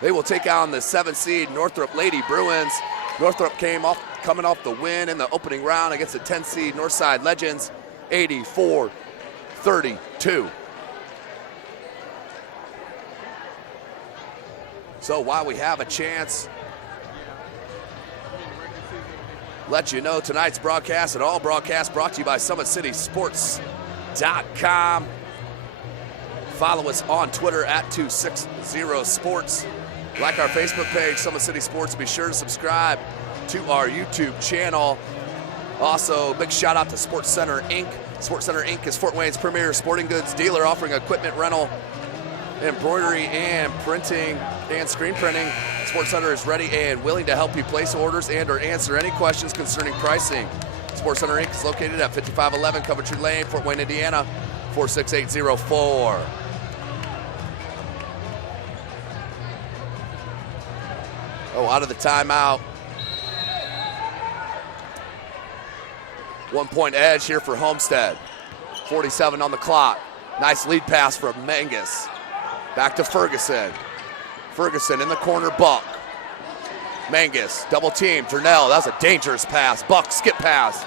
They will take on the 7 seed Northrop Lady Bruins. Northrop coming off the win in the opening round against the 10 seed Northside Legends, 84-32. So while we have a chance, let you know tonight's broadcast and all broadcasts brought to you by SummitCitySports.com. Follow us on Twitter at 260sports. Like our Facebook page, Summit City Sports. Be sure to subscribe to our YouTube channel. Also, big shout out to Sports Center Inc. Sports Center Inc. is Fort Wayne's premier sporting goods dealer, offering equipment rental, embroidery, and printing and screen printing. Sports Center is ready and willing to help you place orders and or answer any questions concerning pricing. Sports Center Inc. is located at 5511 Coventry Lane, Fort Wayne, Indiana, 46804. Oh, out of the timeout. 1 point edge here for Homestead. 47 on the clock. Nice lead pass from Mangus. Back to Ferguson. Ferguson in the corner, Buck. Mangus, double team, Durnell, that was a dangerous pass. Buck, skip pass.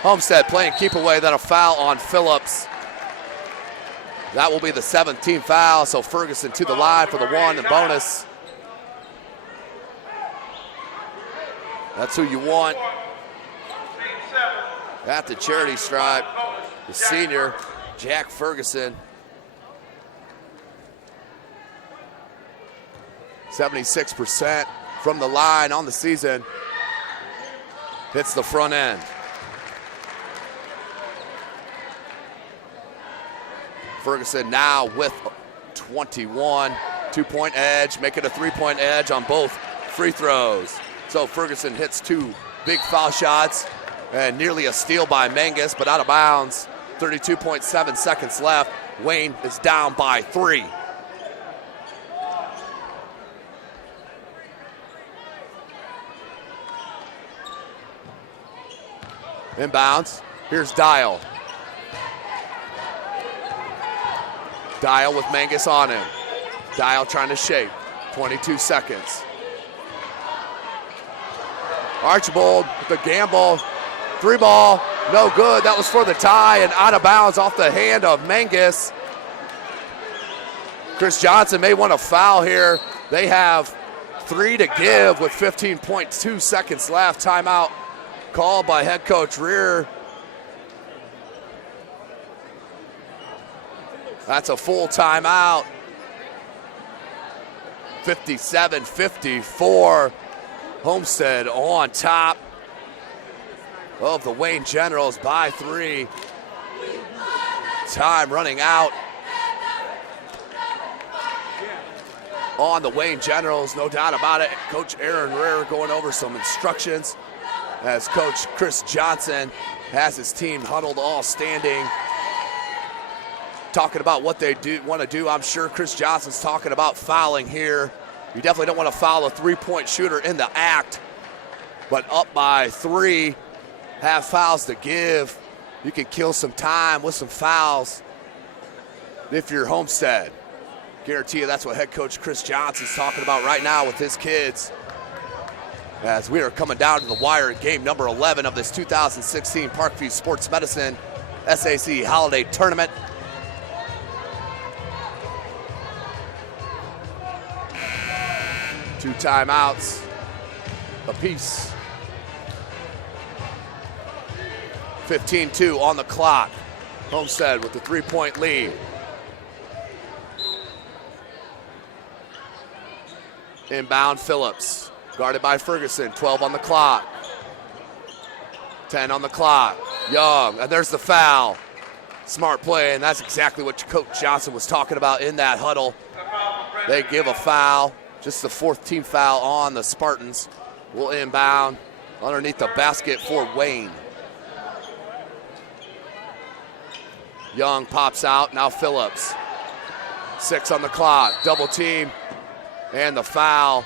Homestead playing keep away, then a foul on Phillips. That will be the 7th team foul, so Ferguson to the line for the 1 and bonus. That's who you want. At the charity stripe, the senior, Jack Ferguson. 76% from the line on the season. Hits the front end. Ferguson now with 21. 2-point edge, make it a 3-point edge on both free throws. So Ferguson hits 2 big foul shots and nearly a steal by Mangus, but out of bounds. 32.7 seconds left. Wayne is down by 3. Inbounds. Here's Dial. Dial with Mangus on him. Dial trying to shape. 22 seconds. Archibald with the gamble. 3-ball. No good. That was for the tie and out of bounds off the hand of Mangus. Chris Johnson may want to foul here. They have 3 to give with 15.2 seconds left. Timeout called by head coach Rear. That's a full timeout. 57-54. Homestead on top of the Wayne Generals by 3. Time running out on the Wayne Generals, no doubt about it. Coach Aaron Rear going over some instructions as Coach Chris Johnson has his team huddled all standing, talking about what they want to do. I'm sure Chris Johnson's talking about fouling here. You definitely don't want to foul a 3-point shooter in the act, but up by 3, have fouls to give. You can kill some time with some fouls if you're Homestead. Guarantee you that's what head coach Chris Johnson's talking about right now with his kids. As we are coming down to the wire in game number 11 of this 2016 Parkview Sports Medicine SAC Holiday Tournament. 2 timeouts apiece. 15-2 on the clock. Homestead with the 3-point lead. Inbound Phillips, guarded by Ferguson, 12 on the clock. 10 on the clock. Young, and there's the foul. Smart play, and that's exactly what Coach Johnson was talking about in that huddle. They give a foul, just the 4th team foul on the Spartans. Will inbound underneath the basket for Wayne. Young pops out, now Phillips. 6 on the clock, double team, and the foul.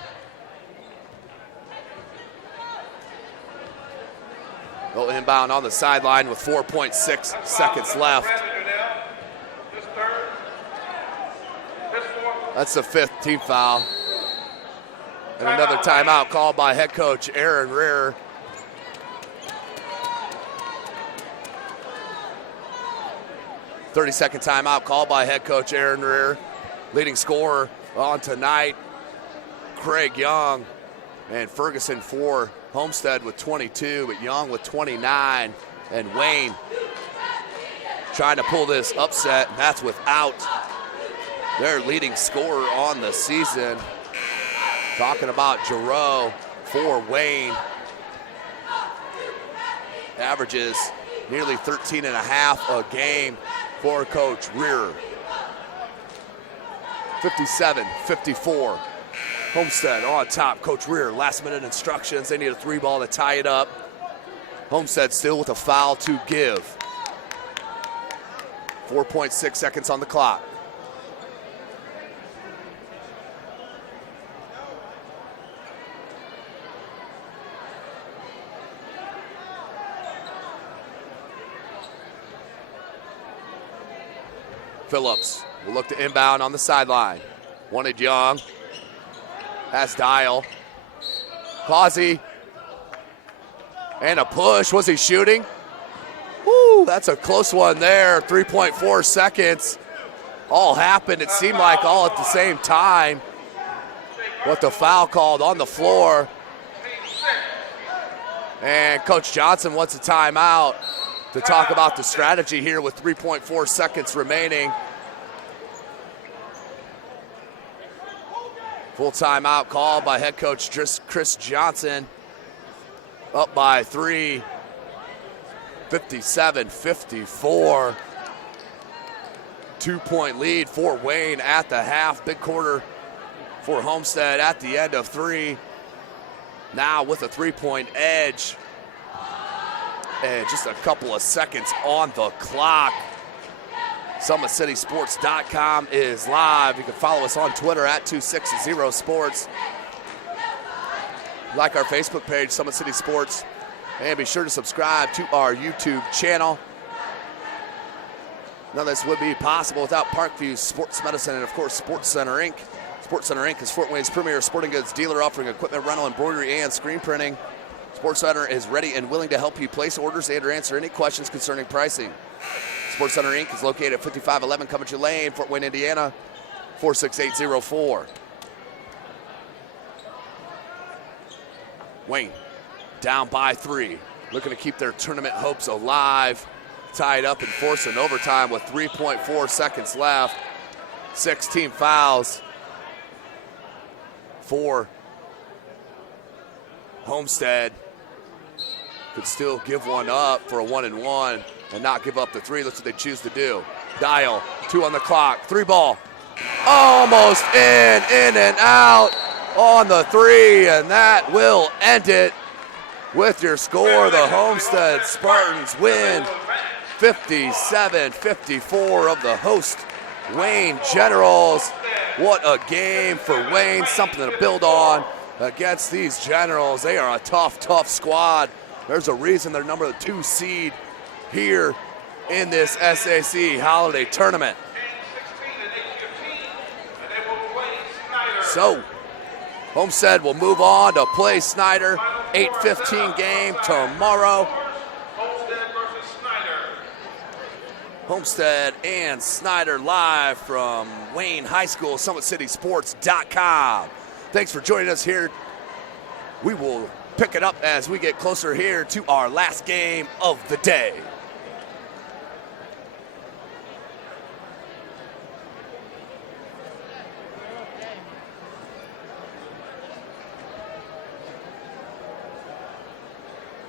They'll inbound on the sideline with 4.6 seconds left. That's the 5th team foul. And another timeout called by head coach Aaron Rear. "30-second timeout called by head coach Aaron Rear. Leading scorer on tonight, Craig Young, and Ferguson for Homestead with 22, but Young with 29, and Wayne trying to pull this upset, and that's without their leading scorer on the season. Talking about Giroux for Wayne. Averages nearly 13 and a half a game for Coach Rear. 57-54. Homestead on top. Coach Rear, last minute instructions. They need a 3-ball to tie it up. Homestead still with a foul to give. 4.6 seconds on the clock. Phillips will look to inbound on the sideline. Wanted Young. Has Dial. Causey. And a push. Was he shooting? Woo, that's a close one there. 3.4 seconds. All happened, it seemed like, all at the same time. With the foul called on the floor. And Coach Johnson wants a timeout to talk about the strategy here with 3.4 seconds remaining. Full timeout called by head coach Chris Johnson. Up by 3, 57-54. 2-point lead for Wayne at the half. Big quarter for Homestead at the end of 3. Now with a 3-point edge. And just a couple of seconds on the clock. SummitCitySports.com is live. You can follow us on Twitter at 260sports. Like our Facebook page, Summit City Sports. And be sure to subscribe to our YouTube channel. None of this would be possible without Parkview Sports Medicine and, of course, Sports Center Inc. Sports Center Inc. is Fort Wayne's premier sporting goods dealer offering equipment rental, embroidery, and screen printing. Sports Center is ready and willing to help you place orders and or answer any questions concerning pricing. Sports Center Inc. is located at 5511 Coventry Lane, Fort Wayne, Indiana, 46804. Wayne down by 3, looking to keep their tournament hopes alive. Tied up and forced an overtime with 3.4 seconds left. 16 fouls for Homestead. Could still give one up for a 1-and-1 and not give up the 3. That's what they choose to do. Dial, 2 on the clock, 3-ball. Almost in and out on the 3, and that will end it with your score. The Homestead Spartans win 57-54 of the host Wayne Generals. What a game for Wayne, something to build on against these Generals. They are a tough, tough squad. There's a reason they're number 2 seed here in this SAC Holiday Tournament. So, Homestead will move on to play Snyder. 8:15 game tomorrow. Homestead and Snyder live from Wayne High School, SummitCitySports.com. Thanks for joining us here. We will pick it up as we get closer here to our last game of the day.